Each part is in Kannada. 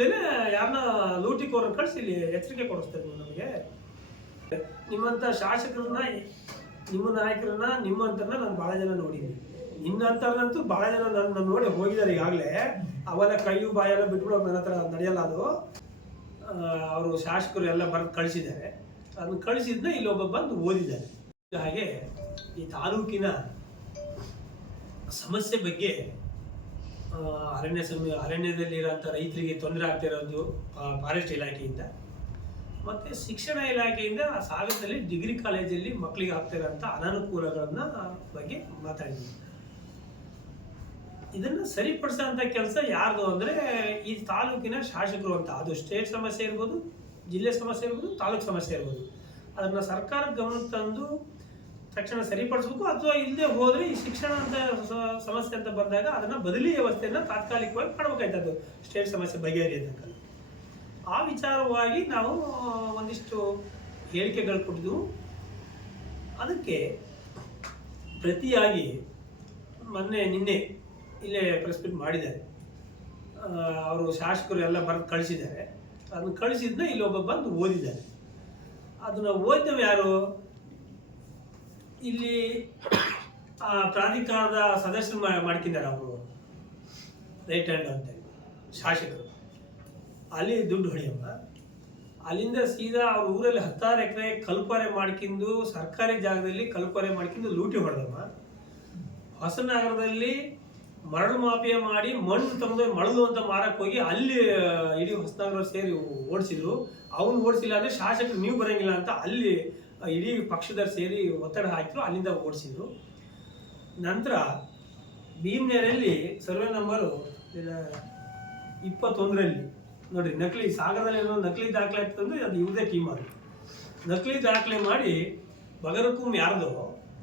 ಕೂಡಲೇ ಯಾರನ್ನ ಲೂಟಿಕೋರನ್ನು ಕಳಿಸಿ ಇಲ್ಲಿ ಎಚ್ಚರಿಕೆ ಕೊಡಿಸ್ತಾರೆ ನೀವು ನಮಗೆ. ನಿಮ್ಮಂಥ ಶಾಸಕರನ್ನ, ನಿಮ್ಮ ನಾಯಕರನ್ನ, ನಿಮ್ಮಂತರನ್ನ ನಾನು ಭಾಳ ಜನ ನೋಡಿದ್ದೀನಿ. ನಿನ್ನಂತರನ್ನಂತೂ ಭಾಳ ಜನ ನನ್ನ ನೋಡಿ ಹೋಗಿದ್ದಾರೆ ಈಗಾಗಲೇ. ಅವೆಲ್ಲ ಕೈಯು ಬಾಯೆಲ್ಲ ಬಿಟ್ಬಿಡೋದು ನನ್ನ ಹತ್ರ ನಡೆಯಲ್ಲ. ಅದು ಅವರು ಶಾಸಕರು ಎಲ್ಲ ಬರೆದು ಕಳಿಸಿದ್ದಾರೆ. ಅದನ್ನು ಕಳಿಸಿದ್ನ ಇಲ್ಲೊಬ್ಬ ಬಂದು ಓದಿದ್ದಾರೆ. ಹಾಗೆ ಈ ತಾಲೂಕಿನ ಸಮಸ್ಯೆ ಬಗ್ಗೆ ಅರಣ್ಯದಲ್ಲಿರೋಂಥ ರೈತರಿಗೆ ತೊಂದರೆ ಆಗ್ತಿರೋದು ಫಾರೆಸ್ಟ್ ಇಲಾಖೆಯಿಂದ ಮತ್ತು ಶಿಕ್ಷಣ ಇಲಾಖೆಯಿಂದ ಸಾಗರದಲ್ಲಿ ಡಿಗ್ರಿ ಕಾಲೇಜಲ್ಲಿ ಮಕ್ಕಳಿಗೆ ಆಗ್ತಿರೋಂಥ ಅನಾನುಕೂಲಗಳನ್ನ ಬಗ್ಗೆ ಮಾತಾಡಿದ್ದೀವಿ. ಇದನ್ನು ಸರಿಪಡಿಸೋಂಥ ಕೆಲಸ ಯಾರ್ದು ಅಂದರೆ ಈ ತಾಲೂಕಿನ ಶಾಸಕರು ಅಂತ. ಅದು ಸ್ಟೇಟ್ ಸಮಸ್ಯೆ ಇರ್ಬೋದು, ಜಿಲ್ಲೆ ಸಮಸ್ಯೆ ಇರ್ಬೋದು, ತಾಲೂಕು ಸಮಸ್ಯೆ ಇರ್ಬೋದು. ಅದನ್ನು ಸರ್ಕಾರ ಗಮನಕ್ಕೆ ತಂದು ತಕ್ಷಣ ಸರಿಪಡಿಸ್ಬೇಕು. ಅಥವಾ ಇಲ್ಲದೆ ಹೋದರೆ ಈ ಶಿಕ್ಷಣ ಅಂತ ಸಮಸ್ಯೆ ಅಂತ ಬಂದಾಗ ಅದನ್ನು ಬದಲಿ ವ್ಯವಸ್ಥೆಯನ್ನು ತಾತ್ಕಾಲಿಕವಾಗಿ ಮಾಡಬೇಕಾಯ್ತದ್ದು ಸ್ಟೇಟ್ ಸಮಸ್ಯೆ ಬಗೆಹರಿಯೋದಕ್ಕೆ. ಆ ವಿಚಾರವಾಗಿ ನಾವು ಒಂದಿಷ್ಟು ಹೇಳಿಕೆಗಳು ಕೊಟ್ಟಿದ್ದೆವು. ಅದಕ್ಕೆ ಪ್ರತಿಯಾಗಿ ನಿನ್ನೆ ಇಲ್ಲೇ ಪ್ರೆಸ್ ಮೀಟ್ ಮಾಡಿದ್ದಾರೆ. ಅವರು ಶಾಸಕರು ಎಲ್ಲ ಬರೆದು ಕಳಿಸಿದ್ದಾರೆ. ಅದನ್ನು ಕಳಿಸಿದ್ನ ಇಲ್ಲೊಬ್ಬ ಬಂದು ಓದಿದ್ದಾರೆ. ಅದನ್ನು ಓದಿದವು ಯಾರು? ಇಲ್ಲಿ ಪ್ರಾಧಿಕಾರದ ಸದಸ್ಯರು ಮಾಡ್ಕಿದ್ದಾರೆ. ಅವರು ರೈಟ್ ಹ್ಯಾಂಡ್ ಅಂತೇಳಿ ಶಾಸಕರು ಅಲ್ಲಿ ದುಡ್ಡು ಹೊಡೆಯಮ್ಮ. ಅಲ್ಲಿಂದ ಸೀದಾ ಅವ್ರ ಊರಲ್ಲಿ 16 ಎಕರೆ ಕಲ್ಪರೆ ಮಾಡ್ಕೊಂಡು ಸರ್ಕಾರಿ ಜಾಗದಲ್ಲಿ ಕಲ್ಪರೆ ಮಾಡ್ಕೊಂಡು ಲೂಟಿ ಹೊಡೆದಮ್ಮ. ಹೊಸನಗರದಲ್ಲಿ ಮರಳು ಮಾಫಿಯಾ ಮಾಡಿ ಮಣ್ಣು ತಂದು ಮರಳು ಅಂತ ಮಾರಕ್ಕೆ ಹೋಗಿ ಅಲ್ಲಿ ಇಡೀ ಹೊಸನಗರ ಸೇರಿ ಓಡಿಸಿದ್ರು. ಅವನು ಓಡಿಸಿಲ್ಲ ಅಂದರೆ ಶಾಸಕರು ನೀವು ಬರೋಂಗಿಲ್ಲ ಅಂತ ಅಲ್ಲಿ ಇಡೀ ಪಕ್ಷದವ್ರು ಸೇರಿ ಒತ್ತಡ ಹಾಕಿದ್ರು. ಅಲ್ಲಿಂದ ಓಡಿಸಿದ್ರು. ನಂತರ ಭೀಮನೆರೆಯಲ್ಲಿ ಸರ್ವೆ ನಂಬರು 21ರಲ್ಲಿ ನೋಡ್ರಿ, ನಕಲಿ ಸಾಗರದಲ್ಲಿ ಏನೋ ನಕಲಿ ದಾಖಲೆ ಆಗ್ತಂದ್ರೆ ಅದು ಇವ್ರದೇ ಟೀಮ್ ಅದು. ನಕಲಿ ದಾಖಲೆ ಮಾಡಿ ಬಗರಕುಂ ಯಾರ್ದೋ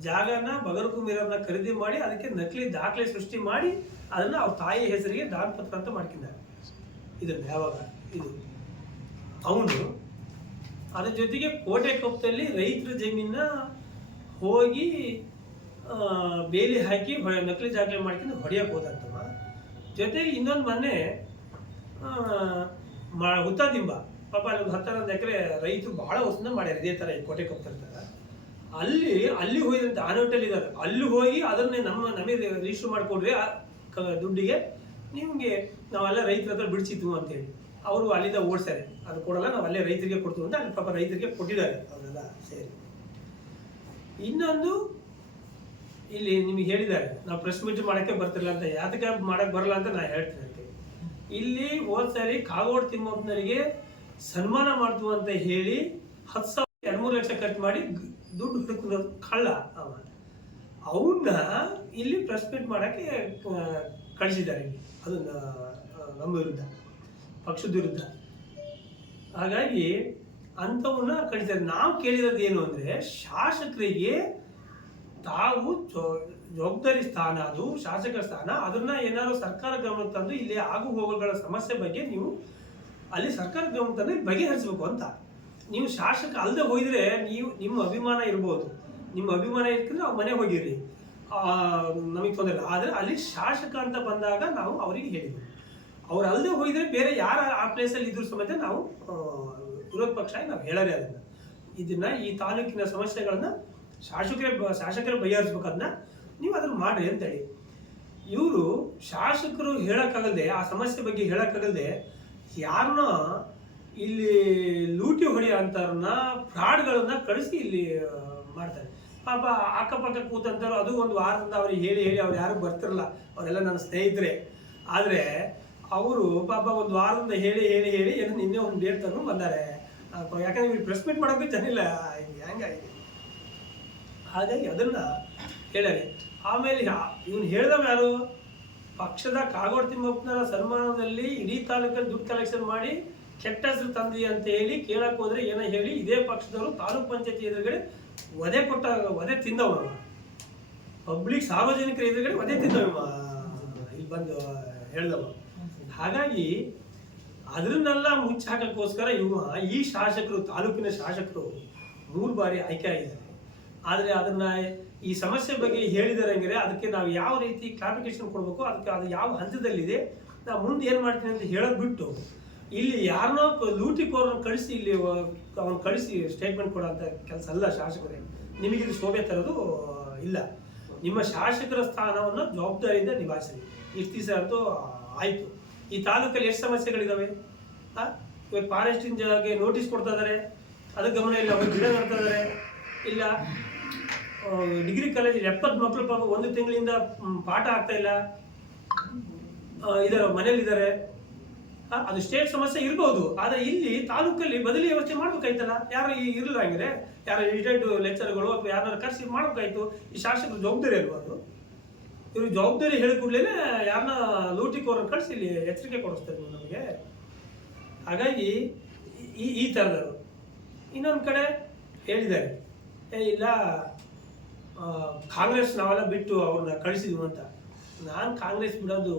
ಜಾಗನ ಬಗರಕುಂ ಇರೋದನ್ನ ಖರೀದಿ ಮಾಡಿ ಅದಕ್ಕೆ ನಕಲಿ ದಾಖಲೆ ಸೃಷ್ಟಿ ಮಾಡಿ ಅದನ್ನು ಅವ್ರ ತಾಯಿ ಹೆಸರಿಗೆ ದಾನಪತ್ರ ಅಂತ ಮಾಡ್ಕಿದ್ದಾರೆ. ಇದನ್ನು ಯಾವಾಗ ಇದು ಅವನು ಅದ್ರ ಜೊತೆಗೆ ಕೋಟೆ ಕೊಪ್ಪದಲ್ಲಿ ರೈತರ ಜಮೀನ ಹೋಗಿ ಬೇಲಿ ಹಾಕಿ ನಕಲಿ ದಾಖಲೆ ಮಾಡ್ಕೊಂಡು ಹೊಡೆಯಕ್ಕೆ ಹೋದಂತವ. ಜೊತೆಗೆ ಇನ್ನೊಂದು ಮೊನ್ನೆ ಹುತ್ತಾದಿಂಬ ಪಾಪ ಅಲ್ಲಿ ಒಂದು 11 ಎಕರೆ ರೈತರು ಭಾಳ ವರ್ಷದಿಂದ ಮಾಡ್ಯಾರ ಇದೇ ಥರ ಕೋಟೆ ಕೊಪ್ಪಿರ್ತಾರೆ. ಅಲ್ಲಿ ಹೋಗಿದಂತೆ ಆನೋಟಲ್ ಇದ್ದಾರೆ. ಅಲ್ಲಿ ಹೋಗಿ ಅದನ್ನೇ ನಮಗೆ ರಿಜಿಸ್ಟರ್ ಮಾಡಿಕೊಡ್ರಿ ದುಡ್ಡಿಗೆ, ನಿಮಗೆ ನಾವೆಲ್ಲ ರೈತರ ಹತ್ರ ಬಿಡಿಸಿದ್ವು ಅಂತೇಳಿ ಅವರು ಅಲ್ಲಿಂದ ಓಡಿಸ್ತಾರೆ. ಅದು ಕೊಡಲ್ಲ, ನಾವು ಅಲ್ಲೇ ರೈತರಿಗೆ ಕೊಡ್ತೀವಿ ಅಂತ ಅಲ್ಲಿ ಪಾಪ ರೈತರಿಗೆ ಕೊಟ್ಟಿದ್ದಾರೆ ಅವರೆಲ್ಲ ಸೇರಿ. ಇನ್ನೊಂದು ಇಲ್ಲಿ ನಿಮಗೆ ಹೇಳಿದ್ದಾರೆ ನಾವು ಪ್ರೆಸ್ ಮೀಟ್ ಮಾಡೋಕ್ಕೆ ಬರ್ತಿರಲ್ಲ ಅಂತ. ಯಾತಕ್ಕೆ ಮಾಡೋಕ್ಕೆ ಬರಲ್ಲ ಅಂತ ನಾನು ಹೇಳ್ತೀನಿ ಅಂತ. ಇಲ್ಲಿ ಹೋದ ಸಾರಿ ಕಾಗೋಡು ತಿಮ್ಮಪ್ಪನವರಿಗೆ ಸನ್ಮಾನ ಮಾಡ್ತೀವಿ ಅಂತ ಹೇಳಿ 10,000-2-3 ಲಕ್ಷ ಖರ್ಚು ಮಾಡಿ ದುಡ್ಡು ಹುಡುಕಿದ ಕಳ್ಳ ಅವನ್ನ ಇಲ್ಲಿ ಪ್ರೆಸ್ ಮೀಟ್ ಮಾಡೋಕ್ಕೆ ಕಳಿಸಿದ್ದಾರೆ. ಅದನ್ನ ನಮ್ಮ ವಿರುದ್ಧ, ಪಕ್ಷದ ವಿರುದ್ಧ. ಹಾಗಾಗಿ ಅಂಥವನ್ನ ಕಳಿಸಿದ್ದಾರೆ. ನಾವು ಕೇಳಿರೋದು ಏನು ಅಂದರೆ ಶಾಸಕರಿಗೆ ತಾವು ಜವಾಬ್ದಾರಿ ಸ್ಥಾನ, ಅದು ಶಾಸಕರ ಸ್ಥಾನ, ಅದನ್ನ ಏನಾದ್ರು ಸರ್ಕಾರ ಗಮನಕ್ಕೆ ತಂದು ಇಲ್ಲಿ ಆಗು ಹೋಗುಗಳ ಸಮಸ್ಯೆ ಬಗ್ಗೆ ನೀವು ಅಲ್ಲಿ ಸರ್ಕಾರ ಗಮನಕ್ಕೆ ತಂದು ಬಗೆಹರಿಸಬೇಕು ಅಂತ. ನೀವು ಶಾಸಕ ಅಲ್ಲದೆ ಹೋಗಿದ್ರೆ ನಿಮ್ಮ ಅಭಿಮಾನ ಇರ್ಬೋದು, ನಿಮ್ಮ ಅಭಿಮಾನ ಇರ್ತಿದ್ರೆ ಅವ್ರ ಮನೆ ಹೋಗಿರ್ರಿ, ನಮಗೆ ತೊಂದರೆ ಇಲ್ಲ. ಆದರೆ ಅಲ್ಲಿ ಶಾಸಕ ಅಂತ ಬಂದಾಗ ನಾವು ಅವರಿಗೆ ಹೇಳಿದ್ವಿ. ಅವ್ರು ಅಲ್ಲದೆ ಹೋಗಿದ್ರೆ ಬೇರೆ ಯಾರು ಆ ಪ್ಲೇಸಲ್ಲಿ ಇದ್ರ ಸಮೇತ ನಾವು ವಿರೋಧ ಪಕ್ಷ ನಾವು ಹೇಳೋದೇ ಅದನ್ನು. ಇದನ್ನ ಈ ತಾಲೂಕಿನ ಸಮಸ್ಯೆಗಳನ್ನ ಶಾಸಕರೇ ಬಗೆಹರಿಸ್ಬೇಕು. ಅದನ್ನ ನೀವು ಅದನ್ನು ಮಾಡ್ರಿ ಅಂತೇಳಿ ಇವರು ಶಾಸಕರು ಹೇಳೋಕ್ಕಾಗಲ್ದೆ, ಆ ಸಮಸ್ಯೆ ಬಗ್ಗೆ ಹೇಳೋಕ್ಕಾಗಲ್ದೆ ಯಾರನ್ನ ಇಲ್ಲಿ ಲೂಟಿ ಹೊಡೆಯೋ ಅಂಥವ್ರನ್ನ ಫ್ರಾಡ್ಗಳನ್ನ ಕಳಿಸಿ ಇಲ್ಲಿ ಮಾಡ್ತಾರೆ. ಪಾಪ ಅಕ್ಕಪಕ್ಕ ಕೂತಂತಾರು ಅದು ಒಂದು ವಾರದಿಂದ ಅವ್ರಿಗೆ ಹೇಳಿ ಅವ್ರು ಯಾರು ಬರ್ತಿರಲ್ಲ, ಅವರೆಲ್ಲ ನನ್ನ ಸ್ನೇಹಿತರೆ. ಆದರೆ ಅವರು ಪಾಪ ಒಂದು ವಾರದಿಂದ ಹೇಳಿ ಏನು ನಿನ್ನೆ ಒಂದು ಡೇಟ್ ತಂದು ಬಂದಾರೆ. ಯಾಕಂದ್ರೆ ಇವ್ರು ಪ್ರೆಸ್ ಮೀಟ್ ಮಾಡೋಕ್ಕೆ ಜನ ಇಲ್ಲ, ಹೆಂಗಾಗಿದೆ. ಹಾಗಾಗಿ ಅದನ್ನು ಹೇಳ್ಯಾರೆ. ಆಮೇಲೆ ಇವನು ಹೇಳ್ದವ ಯಾರು? ಪಕ್ಷದ ಕಾಗೋಡು ತಿಮ್ಮಪ್ಪನವರ ಸನ್ಮಾನದಲ್ಲಿ ಇಡೀ ತಾಲೂಕಲ್ಲಿ ದುಡ್ಡು ಕಲೆಕ್ಷನ್ ಮಾಡಿ ಕೆಟ್ಟ ಹೆಸರು ತಂದಿ ಅಂತ ಹೇಳಿ ಕೇಳಕ್ಕೆ ಹೋದ್ರೆ ಏನೋ ಹೇಳಿ ಇದೇ ಪಕ್ಷದವರು ತಾಲೂಕ್ ಪಂಚಾಯತಿ ಎದುರುಗಡೆ ವಧೆ ತಿಂದವ. ಪಬ್ಲಿಕ್ ಸಾರ್ವಜನಿಕರ ಎದುರುಗಡೆ ವಧೆ ತಿಂದವ ಇಲ್ಲಿ ಬಂದು ಹೇಳ್ದವ. ಹಾಗಾಗಿ ಅದನ್ನೆಲ್ಲ ಮುಚ್ಚಿ ಹಾಕೋಕ್ಕೋಸ್ಕರ ಈ ಶಾಸಕರು, ತಾಲೂಕಿನ ಶಾಸಕರು 3 ಬಾರಿ ಆಯ್ಕೆ ಆಗಿದ್ದಾರೆ. ಆದರೆ ಅದನ್ನ ಈ ಸಮಸ್ಯೆ ಬಗ್ಗೆ ಹೇಳಿದರೆ ಹಂಗೆ ಅದಕ್ಕೆ ನಾವು ಯಾವ ರೀತಿ ಕ್ಲಾರಿಫಿಕೇಶನ್ ಕೊಡಬೇಕು, ಅದಕ್ಕೆ ಅದು ಯಾವ ಹಂತದಲ್ಲಿದೆ, ನಾವು ಮುಂದೆ ಏನು ಮಾಡ್ತೀನಿ ಅಂತ ಹೇಳೋದು ಬಿಟ್ಟು ಇಲ್ಲಿ ಯಾರನ್ನೋ ಲೂಟಿಕೋರನ್ನು ಕಳಿಸಿ ಇಲ್ಲಿ ಅವ್ನು ಕಳಿಸಿ ಸ್ಟೇಟ್ಮೆಂಟ್ ಕೊಡೋಂಥ ಕೆಲಸ ಅಲ್ಲ ಶಾಸಕರೇ. ನಿಮಗಿದು ಶೋಭೆ ತರೋದು ಇಲ್ಲ. ನಿಮ್ಮ ಶಾಸಕರ ಸ್ಥಾನವನ್ನು ಜವಾಬ್ದಾರಿಯಿಂದ ನಿಭಾಯಿಸಿ. ಇಷ್ಟು ದಿವಸ ಅಂತೂ ಆಯಿತು. ಈ ತಾಲೂಕಲ್ಲಿ ಎಷ್ಟು ಸಮಸ್ಯೆಗಳಿದ್ದಾವೆ? ಇವಾಗ ಫಾರೆಸ್ಟಿಂದಾಗೆ ನೋಟಿಸ್ ಕೊಡ್ತಾ ಇದ್ದಾರೆ, ಅದಕ್ಕೆ ಗಮನ ಇಲ್ಲ. ಅವ್ರು ಗಿಡ ನಡ್ತಾ ಇದ್ದಾರೆ ಇಲ್ಲ. ಡಿಗ್ರಿ ಕಾಲೇಜಲ್ಲಿ 70 ಮಕ್ಕಳು ಪಾಪ 1 ತಿಂಗಳಿಂದ ಪಾಠ ಆಗ್ತಾ ಇಲ್ಲ, ಇದಾರೆ ಮನೇಲಿದ್ದಾರೆ. ಅದು ಸ್ಟೇಟ್ ಸಮಸ್ಯೆ ಇರ್ಬೋದು, ಆದರೆ ಇಲ್ಲಿ ತಾಲೂಕಲ್ಲಿ ಬದಲಿ ವ್ಯವಸ್ಥೆ ಮಾಡ್ಬೇಕಾಯ್ತಲ್ಲ. ಯಾರು ಇರಲಿಲ್ಲ ಹಂಗಿದ್ರೆ, ಯಾರು ರಿಟೈರ್ಡ್ ಲೆಕ್ಚರ್ಗಳು ಅಥವಾ ಯಾರನ್ನಾರು ಕರೆಸಿ ಮಾಡ್ಬೇಕಾಯ್ತು. ಈ ಶಾಸಕರು ಜವಾಬ್ದಾರಿ ಅಲ್ವಾ ಅದು? ಇವರು ಜವಾಬ್ದಾರಿ ಹೇಳಿದ ಕೂಡಲೇ ಯಾರನ್ನ ಲೂಟಿಕೋರನ್ನು ಕಳಿಸಿ ಇಲ್ಲಿ ಎಚ್ಚರಿಕೆ ಕೊಡಿಸ್ತಾರೆ ನಮಗೆ. ಹಾಗಾಗಿ ಈ ಥರದವರು. ಇನ್ನೊಂದು ಕಡೆ ಹೇಳಿದ್ದಾರೆ, ಇಲ್ಲ ಕಾಂಗ್ರೆಸ್ ನಾವೆಲ್ಲ ಬಿಟ್ಟು ಅವ್ರನ್ನ ಕಳಿಸಿದ್ವು ಅಂತ. ನಾನು ಕಾಂಗ್ರೆಸ್ ಬಿಡೋದು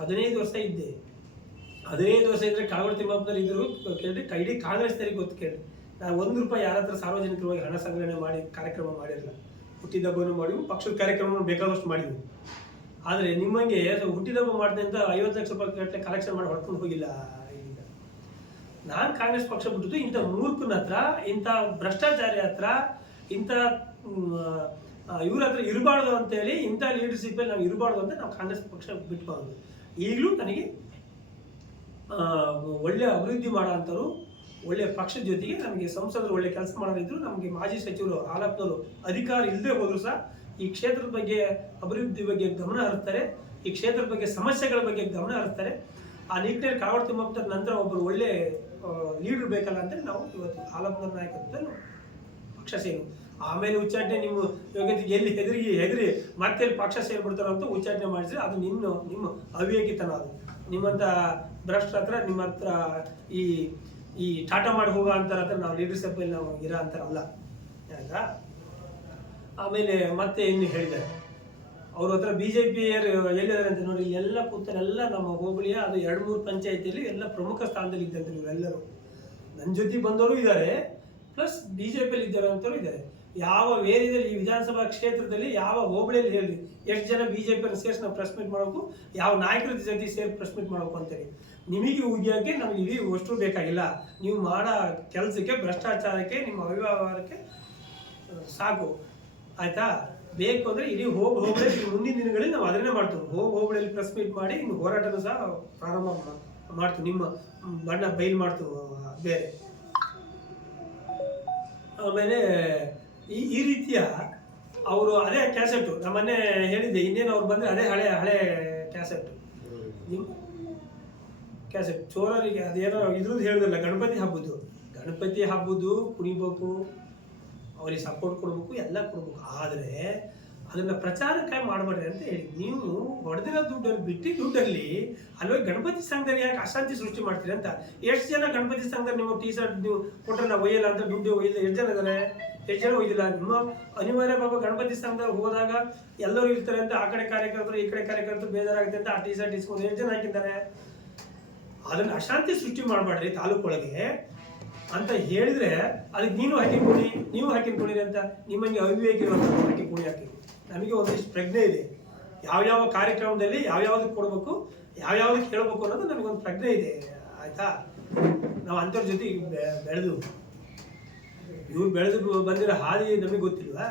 15 ವರ್ಷ ಇದ್ದೆ. 15 ವರ್ಷ ಇದ್ದರೆ ಕಾಗೋಡು ತಿಮ್ಮಪ್ಪನವ್ರು ಇದ್ರು ಕೇಳಿ, ಇಡೀ ಕಾಂಗ್ರೆಸ್ನವರಿಗೆ ಗೊತ್ತು ಕೇಳಿ. ನಾನು 1 ರೂಪಾಯಿ ಯಾರ ಹತ್ರ ಸಾರ್ವಜನಿಕವಾಗಿ ಹಣ ಸಂಗ್ರಹಣೆ ಮಾಡಿ ಕಾರ್ಯಕ್ರಮ ಮಾಡಿರಲಿಲ್ಲ. ಹುಟ್ಟಿದಬ್ಬನೂ ಮಾಡಿದ್ವು, ಪಕ್ಷದ ಕಾರ್ಯಕ್ರಮ ಬೇಕಾದಷ್ಟು ಮಾಡಿದ್ವು. ಆದರೆ ನಿಮ್ಮಂಗೆ ಹುಟ್ಟಿದಬ್ಬ ಮಾಡಿದೆ ಅಂತ 50 ಲಕ್ಷ ರೂಪಾಯಿ ಕಲೆಕ್ಷನ್ ಮಾಡಿ ಹೊಡ್ಕೊಂಡು ಹೋಗಿಲ್ಲ. ಈಗ ನಾನು ಕಾಂಗ್ರೆಸ್ ಪಕ್ಷ ಬಿಟ್ಟಿದ್ದು ಇಂಥ ಮೂರ್ಖನ ಹತ್ರ, ಇಂಥ ಭ್ರಷ್ಟಾಚಾರಿ ಹತ್ರ, ಇಂಥ ಇವ್ರ ಹತ್ರ ಇರಬಾರ್ದು ಅಂತೇಳಿ, ಇಂಥ ಲೀಡರ್ಶಿಪ್ಪಲ್ಲಿ ನಾವು ಇರಬಾರ್ದು ಅಂತ ನಾವು ಕಾಂಗ್ರೆಸ್ ಪಕ್ಷ ಬಿಟ್ಬಾರ್ದು. ಈಗಲೂ ನನಗೆ ಒಳ್ಳೆ ಅಭಿವೃದ್ಧಿ ಮಾಡೋ ಅಂಥವ್ರು, ಒಳ್ಳೆಯ ಪಕ್ಷದ ಜೊತೆಗೆ ನಮಗೆ ಸಂಸದರು ಒಳ್ಳೆ ಕೆಲಸ ಮಾಡೋದಿದ್ರು, ನಮಗೆ ಮಾಜಿ ಸಚಿವರು ಹಾಲಪ್ಪನವರು ಅಧಿಕಾರ ಇಲ್ಲದೆ ಹೋದ್ರು ಸಹ ಈ ಕ್ಷೇತ್ರದ ಬಗ್ಗೆ ಅಭಿವೃದ್ಧಿ ಬಗ್ಗೆ ಗಮನ ಹರಿಸ್ತಾರೆ, ಈ ಕ್ಷೇತ್ರದ ಬಗ್ಗೆ ಸಮಸ್ಯೆಗಳ ಬಗ್ಗೆ ಗಮನ ಹರಿಸ್ತಾರೆ. ಆ ನಿಟ್ಟಿನಲ್ಲಿ ಕಾಗೋಡು ತಿಮ್ಮಪ್ಪನ ನಂತರ ಒಬ್ಬರು ಒಳ್ಳೆ ಲೀಡರ್ ಬೇಕಲ್ಲ ಅಂತೇಳಿ ನಾವು ಇವತ್ತು ಹಾಲಪ್ಪನವ್ರ ನಾಯಕತ್ವದಲ್ಲಿ ಪಕ್ಷ ಸೇರು. ಆಮೇಲೆ ಉಚ್ಚಾಟನೆ ನಿಮ್ಮ ಯೋಗ್ಯತೆಗೆ ಎಲ್ಲಿ ಹೆದರಿ ಮತ್ತೆ ಪಕ್ಷ ಸೇರ್ಬಿಡ್ತಾರೋ ಅಂತ ಉಚ್ಚಾಟನೆ ಮಾಡಿದ್ರೆ ಅದು ನಿಮ್ಮ ಅವಿವೇಕಿತನ. ಅದು ನಿಮ್ಮಂಥ ಭ್ರಷ್ಟ ಹತ್ರ, ನಿಮ್ಮ ಹತ್ರ ಈ ಟಾಟಾ ಮಾಡಿ ಹೋಗೋ ಅಂತಾರ ಹತ್ರ ನಾವು ಲೀಡರ್ಶಿಪ್ಪಲ್ಲಿ ನಾವು ಇರೋ ಅಂತಾರಲ್ಲ. ಆಯ್ತಾ? ಆಮೇಲೆ ಮತ್ತೆ ಇನ್ನು ಹೇಳಿದ್ದಾರೆ, ಅವ್ರ ಹತ್ರ BJPಯರು ಎಲ್ಲಿದ್ದಾರೆ ಅಂತ ನೋಡಿ. ಎಲ್ಲ ಕೂತರೆಲ್ಲ ನಮ್ಮ ಹೋಬಳಿಯ ಅದು 2-3 ಪಂಚಾಯತಿಯಲ್ಲಿ ಎಲ್ಲ ಪ್ರಮುಖ ಸ್ಥಾನದಲ್ಲಿ ಇದ್ದಂತೆ ಇವರೆಲ್ಲರೂ. ನನ್ನ ಜೊತೆ ಬಂದವರು ಇದ್ದಾರೆ, ಪ್ಲಸ್ BJPಯಲ್ಲಿ ಇದ್ದಾರೆ ಅಂತವರು ಇದ್ದಾರೆ. ಯಾವ ವೇರಿಯಲ್ಲಿ ಈ ವಿಧಾನಸಭಾ ಕ್ಷೇತ್ರದಲ್ಲಿ ಯಾವ ಹೋಬಳಿಯಲ್ಲಿ ಹೇಳಿ ಎಷ್ಟು ಜನ BJPಯನ್ನು ಸೇರಿಸಿ ನಾವು ಪ್ರೆಸ್ ಮೀಟ್ ಮಾಡಬೇಕು, ಯಾವ ನಾಯಕರ ಜೊತೆ ಸೇರಿ ಪ್ರೆಸ್ ಮೀಟ್ ಮಾಡಬೇಕು ಅಂತೇಳಿ. ನಿಮಗೆ ಉದ್ಯೋಗಕ್ಕೆ ನಮಗೆ ಇಡೀ ಅಷ್ಟು ಬೇಕಾಗಿಲ್ಲ. ನೀವು ಮಾಡೋ ಕೆಲಸಕ್ಕೆ, ಭ್ರಷ್ಟಾಚಾರಕ್ಕೆ, ನಿಮ್ಮ ಅವ್ಯವಹಾರಕ್ಕೆ ಸಾಕು. ಆಯ್ತಾ? ಬೇಕು ಅಂದರೆ ಇಡೀ ಹೋಬಳಿ ಮುಂದಿನ ದಿನಗಳಲ್ಲಿ ನಾವು ಅದನ್ನೇ ಮಾಡ್ತೀವಿ. ಹೋಬಳಿಯಲ್ಲಿ ಪ್ರೆಸ್ ಮೀಟ್ ಮಾಡಿ ಇನ್ನು ಹೋರಾಟನೂ ಸಹ ಪ್ರಾರಂಭ ಮಾಡ್ತೀವಿ. ನಿಮ್ಮ ಬಣ್ಣ ಬಯಲು ಮಾಡ್ತೀವಿ ಬೇರೆ. ಆಮೇಲೆ ಈ ರೀತಿಯ ಅವರು ಅದೇ ಕ್ಯಾಸೆಟ್ಟು ನಮ್ಮನ್ನೇ ಹೇಳಿದ್ದೆ, ಇನ್ನೇನು ಅವ್ರು ಬಂದರೆ ಅದೇ ಹಳೆ ಕ್ಯಾಸೆಟ್ಟು ಚೋರರಿಗೆ. ಅದೇನೋ ಇದ್ರದ್ದು ಹೇಳಿದ್ರಲ್ಲ, ಗಣಪತಿ ಹಬ್ಬದ್ದು ಕುಣಿಬೇಕು, ಅವ್ರಿಗೆ ಸಪೋರ್ಟ್ ಕೊಡಬೇಕು, ಎಲ್ಲ ಕೊಡ್ಬೇಕು. ಆದರೆ ಅದನ್ನು ಪ್ರಚಾರಕ್ಕಾಗಿ ಮಾಡಬೇಡ್ರಿ ಅಂತ ಹೇಳಿ, ನೀವು ಹೊಡೆದಿರೋ ದುಡ್ಡಲ್ಲಿ ಬಿಟ್ಟು ದುಡ್ಡಲ್ಲಿ ಅಲ್ವೇ ಗಣಪತಿ ಸಂಘದಲ್ಲಿ ಯಾಕೆ ಅಶಾಂತಿ ಸೃಷ್ಟಿ ಮಾಡ್ತೀರಿ ಅಂತ. ಎಷ್ಟು ಜನ ಗಣಪತಿ ಸಂಘದಲ್ಲಿ ನೀವು ಟೀ ಶರ್ಟ್ ನೀವು ಕೊಟ್ಟರೆ ನಾವು ಒಯ್ಯಲ್ಲ ಅಂತ ದುಡ್ಡು ಒಯ್ಯಲ್ಲ, ಎಷ್ಟು ಜನ ಇದ್ದಾರೆ? ಎಷ್ಟು ಜನ ಒಯ್ದಿಲ್ಲ? ನಿಮ್ಮ ಅನಿವಾರ್ಯ ಪಾಪ ಗಣಪತಿ ಸಂಘದಲ್ಲಿ ಹೋದಾಗ ಎಲ್ಲರೂ ಇರ್ತಾರೆ ಅಂತ ಆ ಕಡೆ ಕಾರ್ಯಕರ್ತರು ಈ ಕಡೆ ಕಾರ್ಯಕರ್ತರು ಬೇಜಾರಾಗುತ್ತೆ ಅಂತ ಆ ಟೀ ಶರ್ಟ್ ಇಸ್ಕೊಂಡು ಎಷ್ಟು ಜನ ಹಾಕಿದ್ದಾರೆ? ಅದನ್ನು ಅಶಾಂತಿ ಸೃಷ್ಟಿ ಮಾಡಬೇಡ್ರಿ ತಾಲೂಕೊಳಗೆ ಅಂತ ಹೇಳಿದ್ರೆ ಅದಕ್ಕೆ ನೀವು ಹಾಕಿಕೊಳ್ಳಿ ಅಂತ ನಿಮ್ಮಂಗೆ ಅವಿವೇಕಿರುವಂಥ ಹಾಕಿ. ನಮಗೆ ಒಂದಿಷ್ಟು ಪ್ರಜ್ಞೆ ಇದೆ, ಯಾವ್ಯಾವ ಕಾರ್ಯಕ್ರಮದಲ್ಲಿ ಯಾವ್ಯಾವ್ದಕ್ಕೆ ಕೊಡಬೇಕು, ಯಾವ್ಯಾವ್ದಕ್ಕೆ ಹೇಳಬೇಕು ಅನ್ನೋದು ನಮಗೊಂದು ಪ್ರಜ್ಞೆ ಇದೆ. ಆಯ್ತಾ? ನಾವು ಅಂಥವ್ರ ಜೊತೆ ಇವ್ರು ಬೆಳೆದು ಬಂದಿರೋ ಹಾದಿ ನಮಗೆ ಗೊತ್ತಿಲ್ವಾ?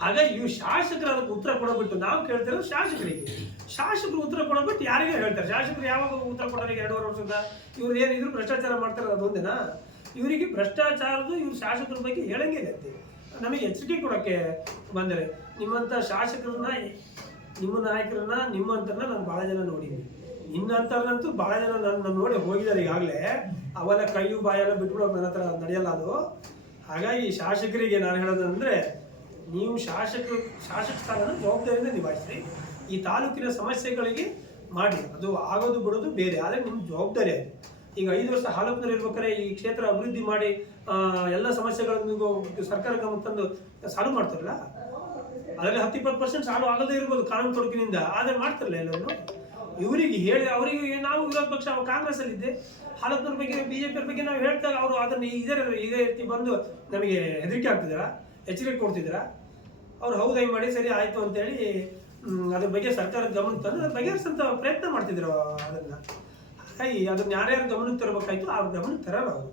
ಹಾಗಾಗಿ ಇವು ಶಾಸಕರು ಅದಕ್ಕೆ ಉತ್ತರ ಕೊಡಬಿಟ್ಟು ನಾವು ಕೇಳ್ತಿರೋದು ಶಾಸಕರು ಉತ್ತರ ಕೊಡಬಿಟ್ಟು ಯಾರಿಗೆ ಹೇಳ್ತಾರೆ? ಶಾಸಕರು ಯಾವಾಗ ಉತ್ತರ ಕೊಡೋರಿಗೆ 2.5 ವರ್ಷದ ಇವ್ರು ಏನಿದ್ರು ಭ್ರಷ್ಟಾಚಾರ ಮಾಡ್ತಾರೆ ಅದೊಂದೇನಾ? ಇವರಿಗೆ ಭ್ರಷ್ಟಾಚಾರದ್ದು ಇವ್ರು ಶಾಸಕರ ಬಗ್ಗೆ ಹೇಳಂಗೆ ಅಂತೆ. ನಮಗೆ ಎಚ್ಚರಿಕೆ ಕೊಡೋಕ್ಕೆ ಬಂದರೆ ನಿಮ್ಮಂಥ ಶಾಸಕರನ್ನ, ನಿಮ್ಮ ನಾಯಕರನ್ನ, ನಿಮ್ಮಂಥರನ್ನ ನಾನು ಭಾಳ ಜನ ನೋಡಿದ್ದೀನಿ. ನಿನ್ನಂಥವ್ರನ್ನಂತೂ ಭಾಳ ಜನ ನನ್ನ ನೋಡಿ ಹೋಗಿದ್ದಾರೆ ಈಗಾಗಲೇ. ಅವೆಲ್ಲ ಕೈಯು ಬಾಯೆಲ್ಲ ಬಿಟ್ಬಿಡೋಕೆ ನನ್ನ ಹತ್ರ ನಡೆಯಲ್ಲ ಅದು. ಹಾಗಾಗಿ ಶಾಸಕರಿಗೆ ನಾನು ಹೇಳೋದಂದರೆ, ನೀವು ಶಾಸಕ ಸ್ಥಾನನ ಜವಾಬ್ದಾರಿಯಿಂದ ನಿಭಾಯಿಸ್ರಿ. ಈ ತಾಲೂಕಿನ ಸಮಸ್ಯೆಗಳಿಗೆ ಮಾಡಿ, ಅದು ಆಗೋದು ಬಿಡೋದು ಬೇರೆ, ಆದರೆ ನಿಮ್ಮ ಜವಾಬ್ದಾರಿ ಅದು. ಈಗ 5 ವರ್ಷ ಹಾಲಪ್ಪನವ್ರು ಇರ್ಬೇಕಾದ್ರೆ ಈ ಕ್ಷೇತ್ರ ಅಭಿವೃದ್ಧಿ ಮಾಡಿ ಎಲ್ಲ ಸಮಸ್ಯೆಗಳನ್ನು ಸರ್ಕಾರ ಗಮನ ತಂದು ಸಾಲ್ವ್ ಮಾಡ್ತಾರಲ್ಲ, ಅದರಲ್ಲಿ 10-20% ಸಾಲ್ವ್ ಆಗದೇ ಇರ್ಬೋದು ಕಾನೂನು ತೊಡಕಿನಿಂದ, ಆದರೆ ಮಾಡ್ತಾರಲ್ಲ ಎಲ್ಲರೂ. ಇವರಿಗೆ ಹೇಳಿ ಅವರಿಗೆ ನಾವು ವಿರೋಧ ಪಕ್ಷ ಕಾಂಗ್ರೆಸ್ಸಲ್ಲಿದ್ದೆ, ಹಾಲಪ್ಪನವ್ರ ಬಗ್ಗೆ BJP ಬಗ್ಗೆ ನಾವು ಹೇಳ್ದಾಗ ಅವರು ಅದನ್ನು ಇದೇ ರೀತಿ ಬಂದು ನಮಗೆ ಹೆದರಿಕೆ ಆಗ್ತಿದ್ದೀರಾ, ಎಚ್ಚರಿಕೆ ಕೊಡ್ತಿದ್ದೀರಾ? ಅವ್ರು ಹೌದು ಹಿಂಗೆ ಮಾಡಿ ಸರಿ ಆಯಿತು ಅಂತೇಳಿ ಅದ್ರ ಬಗ್ಗೆ ಸರ್ಕಾರದ ಗಮನ ತಂದು ಬಗೆಹರಿಸಂತ ಪ್ರಯತ್ನ ಮಾಡ್ತಿದ್ರು ಅದನ್ನು. ಹಾಗಾಗಿ ಅದನ್ನ ಯಾರ್ಯಾರು ಗಮನಕ್ಕೆ ತರಬೇಕಾಯ್ತು ಅವ್ರ ಗಮನಕ್ಕೆ ತರಲ್ಲ ಅವರು.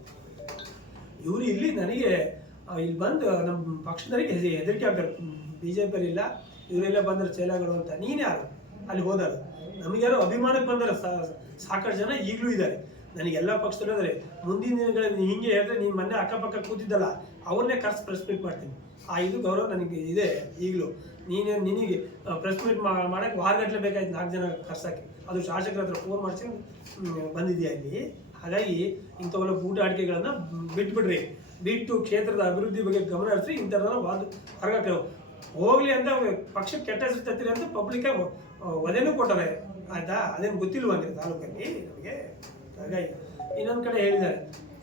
ಇವರು ಇಲ್ಲಿ ನನಗೆ ಇಲ್ಲಿ ಬಂದು ನಮ್ಮ ಪಕ್ಷದವರಿಗೆ ಹೆದರಿಕೆ ಆಗ್ತಾರೆ, BJP ಇಲ್ಲ ಇವರೆಲ್ಲ ಬಂದ್ರೆ ಚೇಲಾಗಳು ಅಂತ. ನೀನು ಯಾರು ಅಲ್ಲಿ ಹೋದಾರ? ನಮಗ್ಯಾರೋ ಅಭಿಮಾನಕ್ಕೆ ಬಂದರೆ ಸಾಕಷ್ಟು ಜನ ಈಗಲೂ ಇದ್ದಾರೆ. ನನಗೆಲ್ಲ ಪಕ್ಷದಲ್ಲೂ ಇದ್ದಾರೆ. ಮುಂದಿನ ದಿನಗಳಲ್ಲಿ ಹಿಂಗೆ ಹೇಳಿದ್ರೆ ನೀನು ಮೊನ್ನೆ ಅಕ್ಕಪಕ್ಕ ಕೂತಿದ್ದಲ್ಲ ಅವ್ರನ್ನೇ ಕರ್ಸಿ ಪ್ರೆಸ್ ಮೀಟ್ ಮಾಡ್ತೀನಿ. ಇದು ಗೌರವ ನನಗೆ ಇದೆ ಈಗಲೂ. ನಿನಗೆ ಪ್ರೆಸ್ ಮೀಟ್ ಮಾಡೋಕ್ಕೆ ವಾರಗಟ್ಟಲೆ ಬೇಕಾಯ್ತು 4 ಜನ ಕರ್ಸೋಕ್ಕೆ. ಅದು ಶಾಸಕರ ಹತ್ರ ಫೋನ್ ಮಾಡಿಸಿ ಬಂದಿದೆಯಾ ಇಲ್ಲಿ. ಹಾಗಾಗಿ ಇಂಥವೆಲ್ಲ ಬೂಟಾಟಿಕೆಗಳನ್ನು ಬಿಟ್ಬಿಡ್ರಿ, ಬಿಟ್ಟು ಕ್ಷೇತ್ರದ ಅಭಿವೃದ್ಧಿ ಬಗ್ಗೆ ಗಮನ ಹರಿಸಿ ಇಂಥದ್ದೆಲ್ಲ ಹೊರಗಕ್ಕೆ ಹೋಗ್ಲಿ ಅಂತ ಪಕ್ಷಕ್ಕೆ ಕೆಟ್ಟ ಹೆಸರು ತರ್ತೀರಿ ಅಂತ ಪಬ್ಲಿಕ್ಗೆ ವಧೆನೂ ಕೊಟ್ಟಾರೆ. ಆಯ್ತಾ? ಅದೇನು ಗೊತ್ತಿಲ್ವಂದ್ರೆ ತಾಲೂಕಲ್ಲಿ ನಮಗೆ. ಹಾಗಾಗಿ ಇನ್ನೊಂದು ಕಡೆ ಹೇಳಿದ್ದಾರೆ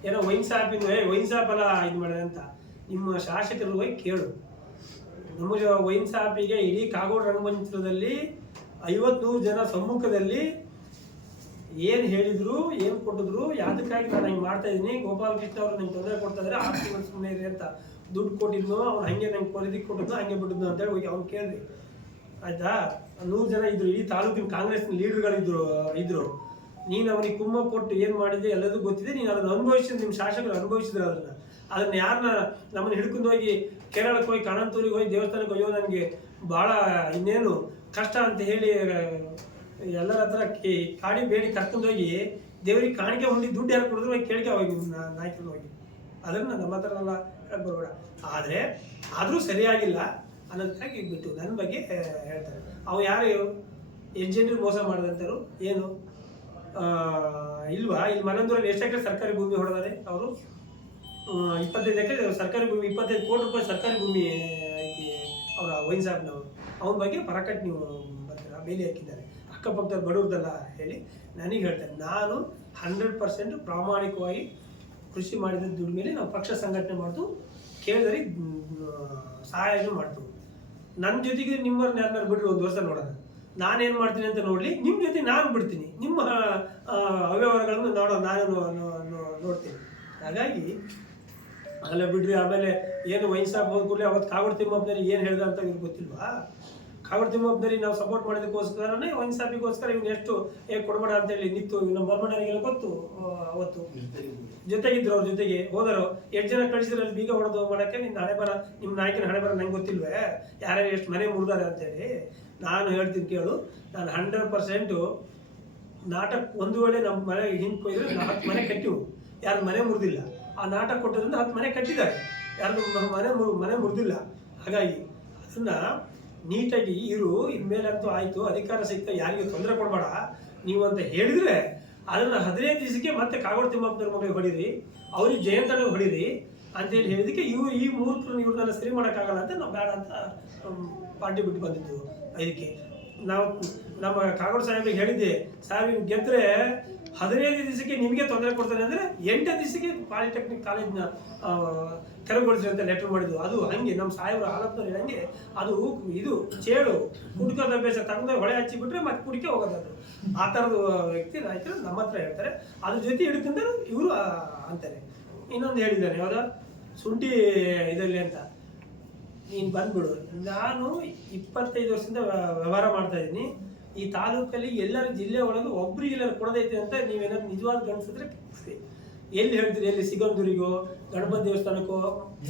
ಏನೋ ವೈನ್ ಶಾಪ್ ಎಲ್ಲ ಇದು ಮಾಡಿದೆ ಅಂತ. ನಿಮ್ಮ ಶಾಸಕರು ಹೋಗಿ ಕೇಳು. ನಮಗೆ ವೈನ್ ಶಾಪಿಗೆ ಇಡೀ ಕಾಗೋಡು ರಂಗಮಂದಿರದಲ್ಲಿ 50-100 ಜನ ಸಮ್ಮುಖದಲ್ಲಿ ಏನು ಹೇಳಿದ್ರು, ಏನು ಕೊಟ್ಟಿದ್ರು, ಯಾವುದಕ್ಕಾಗಿ ನಾನು ಹಿಂಗೆ ಮಾಡ್ತಾ ಇದ್ದೀನಿ, ಗೋಪಾಲಕೃಷ್ಣ ಅವರು ನಂಗೆ ತೊಂದರೆ ಕೊಡ್ತಾ ಇದ್ದಾರೆ, 6 ತಿಂಗಳು ಸುಮ್ಮನೆ ಇರಿ ಅಂತ ದುಡ್ಡು ಕೊಟ್ಟಿದ್ನು, ಅವ್ನು ಹಂಗೆ ನಂಗೆ ಖರೀದಿಗೆ ಕೊಟ್ಟಿದ್ನು, ಹಂಗೆ ಬಿಟ್ಟಿದ್ನು ಅಂತೇಳಿ ಹೋಗಿ ಅವ್ನು ಕೇಳ್ರಿ. ಆಯ್ತಾ? 100 ಜನ ಇದ್ರು, ಇಡೀ ತಾಲೂಕಿನ ಕಾಂಗ್ರೆಸ್ನ ಲೀಡರ್ಗಳಿದ್ರು. ನೀನು ಅವನಿಗೆ ಕುಮ್ಮ ಕೊಟ್ಟು ಏನು ಮಾಡಿದೆ ಎಲ್ಲದೂ ಗೊತ್ತಿದೆ. ನೀನು ಅದನ್ನು ಅನುಭವಿಸಿದ, ನಿಮ್ಮ ಶಾಸಕರು ಅನುಭವಿಸಿದ್ರು ಅದನ್ನು ಯಾರನ್ನ ನಮ್ಮನ್ನು ಹಿಡ್ಕೊಂಡು ಹೋಗಿ ಕೇರಳಕ್ಕೆ ಹೋಗಿ ಕಾಣಂತೂರಿಗೆ ಹೋಗಿ ದೇವಸ್ಥಾನಕ್ಕೆ ಅಯ್ಯೋ ನನಗೆ ಭಾಳ ಇನ್ನೇನು ಕಷ್ಟ ಅಂತ ಹೇಳಿ ಎಲ್ಲರ ಹತ್ರ ಕಾಡಿ ಬೇಡಿ ಕರ್ಕೊಂಡು ಹೋಗಿ ದೇವರಿಗೆ ಕಾಣಿಕೆ ಹೊಂದಿ ದುಡ್ಡು ಯಾರು ಕೊಡಿದ್ರು ಹೋಗಿ ಕೇಳಿಕೆ ಹೋಗಿ ನಾಯಕರು ಹೋಗಿ ಅದನ್ನು ನಮ್ಮ ಹತ್ರ ಎಲ್ಲ ಹೇಳಕ್ಕೆ ಬರಬೇಡ. ಆದರೆ ಆದರೂ ಸರಿಯಾಗಿಲ್ಲ ಅನ್ನೋದಕ್ಕಾಗಿ ಬಿಟ್ಟು ನನ್ನ ಬಗ್ಗೆ ಹೇಳ್ತಾರೆ. ಅವು ಯಾರು ಏಜೆಂಟ್ರಿಗೆ ಮೋಸ ಮಾಡಿದಂಥರು ಏನು ಇಲ್ವಾ? ಇಲ್ಲಿ ಮನಂದೂರಲ್ಲಿ ಎಷ್ಟು ಎಕರೆ ಸರ್ಕಾರಿ ಭೂಮಿ ಹೊಡೆದಾರೆ ಅವರು? 25 ಎಕರೆ ಸರ್ಕಾರಿ ಭೂಮಿ, 25 ಕೋಟಿ ರೂಪಾಯಿ ಸರ್ಕಾರಿ ಭೂಮಿ ಐತಿ ಅವರ ವೈನ್ ಶಾಪ್ನವರು. ಅವನ ಬಗ್ಗೆ ಪರಕಟ್ಟು ನೀವು ಬರ್ತೀರಾ, ಬೇಲಿ ಹಾಕಿದ್ದಾರೆ. ಅಕ್ಕಪಕ್ಕದ ಬಡವ್ರದೆಲ್ಲ ಹೇಳಿ ನನಗೆ ಹೇಳ್ತಾರೆ. ನಾನು 100% ಪ್ರಾಮಾಣಿಕವಾಗಿ ಕೃಷಿ ಮಾಡಿದ ದುಡ್ಡು ಮೇಲೆ ನಾವು ಪಕ್ಷ ಸಂಘಟನೆ ಮಾಡ್ತು, ಕೇಳಿದ್ರೆ ಸಹಾಯನೂ ಮಾಡ್ತೀವಿ. ನನ್ನ ಜೊತೆಗೆ ನಿಮ್ಮವ್ರನ್ನ ಯಾರನ್ನಾರು ಬಿಡ್ರಿ, 1 ವರ್ಷ ನೋಡೋಣ ನಾನೇನು ಮಾಡ್ತೀನಿ ಅಂತ ನೋಡಲಿ. ನಿಮ್ಮ ಜೊತೆ ನಾನು ಬಿಡ್ತೀನಿ, ನಿಮ್ಮ ಅವ್ಯವಹಾರಗಳನ್ನು ನಾನು ನೋಡ್ತೀನಿ. ಹಾಗಾಗಿ ಅಲ್ಲ ಬಿಡ್ರಿ. ಆಮೇಲೆ ಏನು ವೈನ್ ಶಾಪ್ ಹೋದ ಕೂಡಲೇ ಅವತ್ತು ಕಾಗೋಡು ತಿಮ್ಮಪ್ಪನವ್ರಿಗೆ ಏನು ಹೇಳ್ದ ಅಂತ ಇವ್ರಿಗೆ ಗೊತ್ತಿಲ್ವಾ? ಕಾಗೋಡು ತಿಮ್ಮಪ್ಪನವ್ರಿಗೆ ನಾವು ಸಪೋರ್ಟ್ ಮಾಡೋದಕ್ಕೋಸ್ಕರನೇ ವೈನ್ ಶಾಪಿಗೋಸ್ಕರ ಇವ್ನು ಎಷ್ಟು ಕೊಡಬೇಡ ಅಂತೇಳಿ ನಿಂತು ನಮ್ಮ ಬರ್ಮಣ್ಣನಿಗೆಲ್ಲ ಗೊತ್ತು. ಅವತ್ತು ಜೊತೆಗಿದ್ರು, ಅವ್ರ ಜೊತೆಗೆ ಹೋದರು. 8 ಜನ ಕಳಿಸಿದ್ರಲ್ಲಿ ಬೀಗ ಹೊಡೆದು ಮಾಡೋಕ್ಕೆ ನಿಮ್ಮ ನಾಯಕನ ಹಣೆ ಬರ ನಂಗೆ ಗೊತ್ತಿಲ್ವೇ ಯಾರ್ಯಾರು ಎಷ್ಟು ಮನೆ ಮುರಿದಾರೆ ಅಂತೇಳಿ. ನಾನು ಹೇಳ್ತೀನಿ ಕೇಳು, ನಾನು 100% ನಾಟಕ ಒಂದು ವೇಳೆ ನಮ್ಮ ಮನೆ ಹಿಂದೆ ಕೊಯ್ದರೆ 10 ಮನೆ ಕಟ್ಟಿವು, ಯಾರು ಮನೆ ಮುರಿದಿಲ್ಲ. ಆ ನಾಟಕ ಕೊಟ್ಟದ್ರಿಂದ 10 ಮನೆ ಕಟ್ಟಿದ್ದಾರೆ, ಯಾರ್ದು ಮನೆ ಮುರಿದಿಲ್ಲ. ಹಾಗಾಗಿ ಅದನ್ನು ನೀಟಾಗಿ ಇರು. ಇನ್ಮೇಲಂತೂ ಆಯಿತು, ಅಧಿಕಾರ ಸಿಗ್ತಾ ಯಾರಿಗೂ ತೊಂದರೆ ಕೊಡಬೇಡ ನೀವು ಅಂತ ಹೇಳಿದರೆ ಅದನ್ನು 15 ದಿವಸಕ್ಕೆ ಮತ್ತೆ ಕಾಗೋಡು ತಿಮ್ಮಪ್ಪನವ್ರ ಮಗಳಿಗೆ ಹೊಡೀರಿ, ಅವ್ರಿಗೆ ಜಯಂತನಿಗೆ ಹೊಡೀರಿ ಅಂತೇಳಿ ಹೇಳಿದಕ್ಕೆ ಈ ಮೂರ್ಖರನ್ನ ಇವ್ರನ್ನೆಲ್ಲ ಸರಿ ಮಾಡೋಕ್ಕಾಗಲ್ಲ ಅಂತ ನಾವು ಬೇಡ ಅಂತ ಪಾರ್ಟಿ ಬಿಟ್ಟು ಬಂದಿದ್ದು. ಇದಕ್ಕೆ ನಾವು ನಮ್ಮ ಕಾಗೋಡು ಸಾಹೇಬ್ರಿಗೆ ಹೇಳಿದ್ದೆ, ಸಾಹೇಬ್ ಗೆದ್ದರೆ 15 ದಿವಸಕ್ಕೆ ನಿಮಗೆ ತೊಂದರೆ ಕೊಡ್ತಾರೆ ಅಂದರೆ 8 ದಿವಸಕ್ಕೆ ಪಾಲಿಟೆಕ್ನಿಕ್ ಕಾಲೇಜ್ನ ತೆರವುಗೊಳಿಸಿ ಅಂತ ಲೆಟರ್ ಮಾಡಿದ್ವು. ಅದು ಹಾಗೆ ನಮ್ಮ ಸಾಹೇಬ್ರ ಹಾಲತ್ನವ್ರು ಹೇಳಂಗೆ ಅದು ಇದು ಚೇಳು ಕುಡ್ಕೋದ ಅಭ್ಯಾಸ ತಗೊಂಡು ಹೊಳೆ ಹಚ್ಚಿಬಿಟ್ರೆ ಮತ್ತೆ ಕುಡಿಕೆ ಹೋಗೋದು. ಅದು ಆ ಥರದ ವ್ಯಕ್ತಿ ನಾಯಕರು ನಮ್ಮ ಹತ್ರ ಹೇಳ್ತಾರೆ. ಅದ್ರ ಜೊತೆ ಹಿಡ್ಕೊಂಡ್ರೆ ಇವರು ಅಂತಾರೆ. ಇನ್ನೊಂದು ಹೇಳಿದ್ದಾರೆ, ಯಾವುದೋ ಶುಂಠಿ ಇದರಲ್ಲಿ ಅಂತ, ನೀನು ಬಂದ್ಬಿಡು. ನಾನು 25 ವರ್ಷದಿಂದ ವ್ಯವಹಾರ ಮಾಡ್ತಾ ಇದ್ದೀನಿ. ಈ ತಾಲೂಕಲ್ಲಿ ಎಲ್ಲರ ಜಿಲ್ಲೆ ಒಳಗೆ ಒಬ್ರಿಗೆ ಎಲ್ಲರೂ ಕೊಡದೈತೆ ಅಂತ ನೀವೇನಾದ್ರು ನಿಜವಾದ ಗಣಿಸಿದ್ರೆ ಎಲ್ಲಿ ಹೇಳ್ತೀರಿ? ಎಲ್ಲಿ ಸಿಗಂದೂರಿಗೋ, ಗಣಪತಿ ದೇವಸ್ಥಾನಕ್ಕೋ,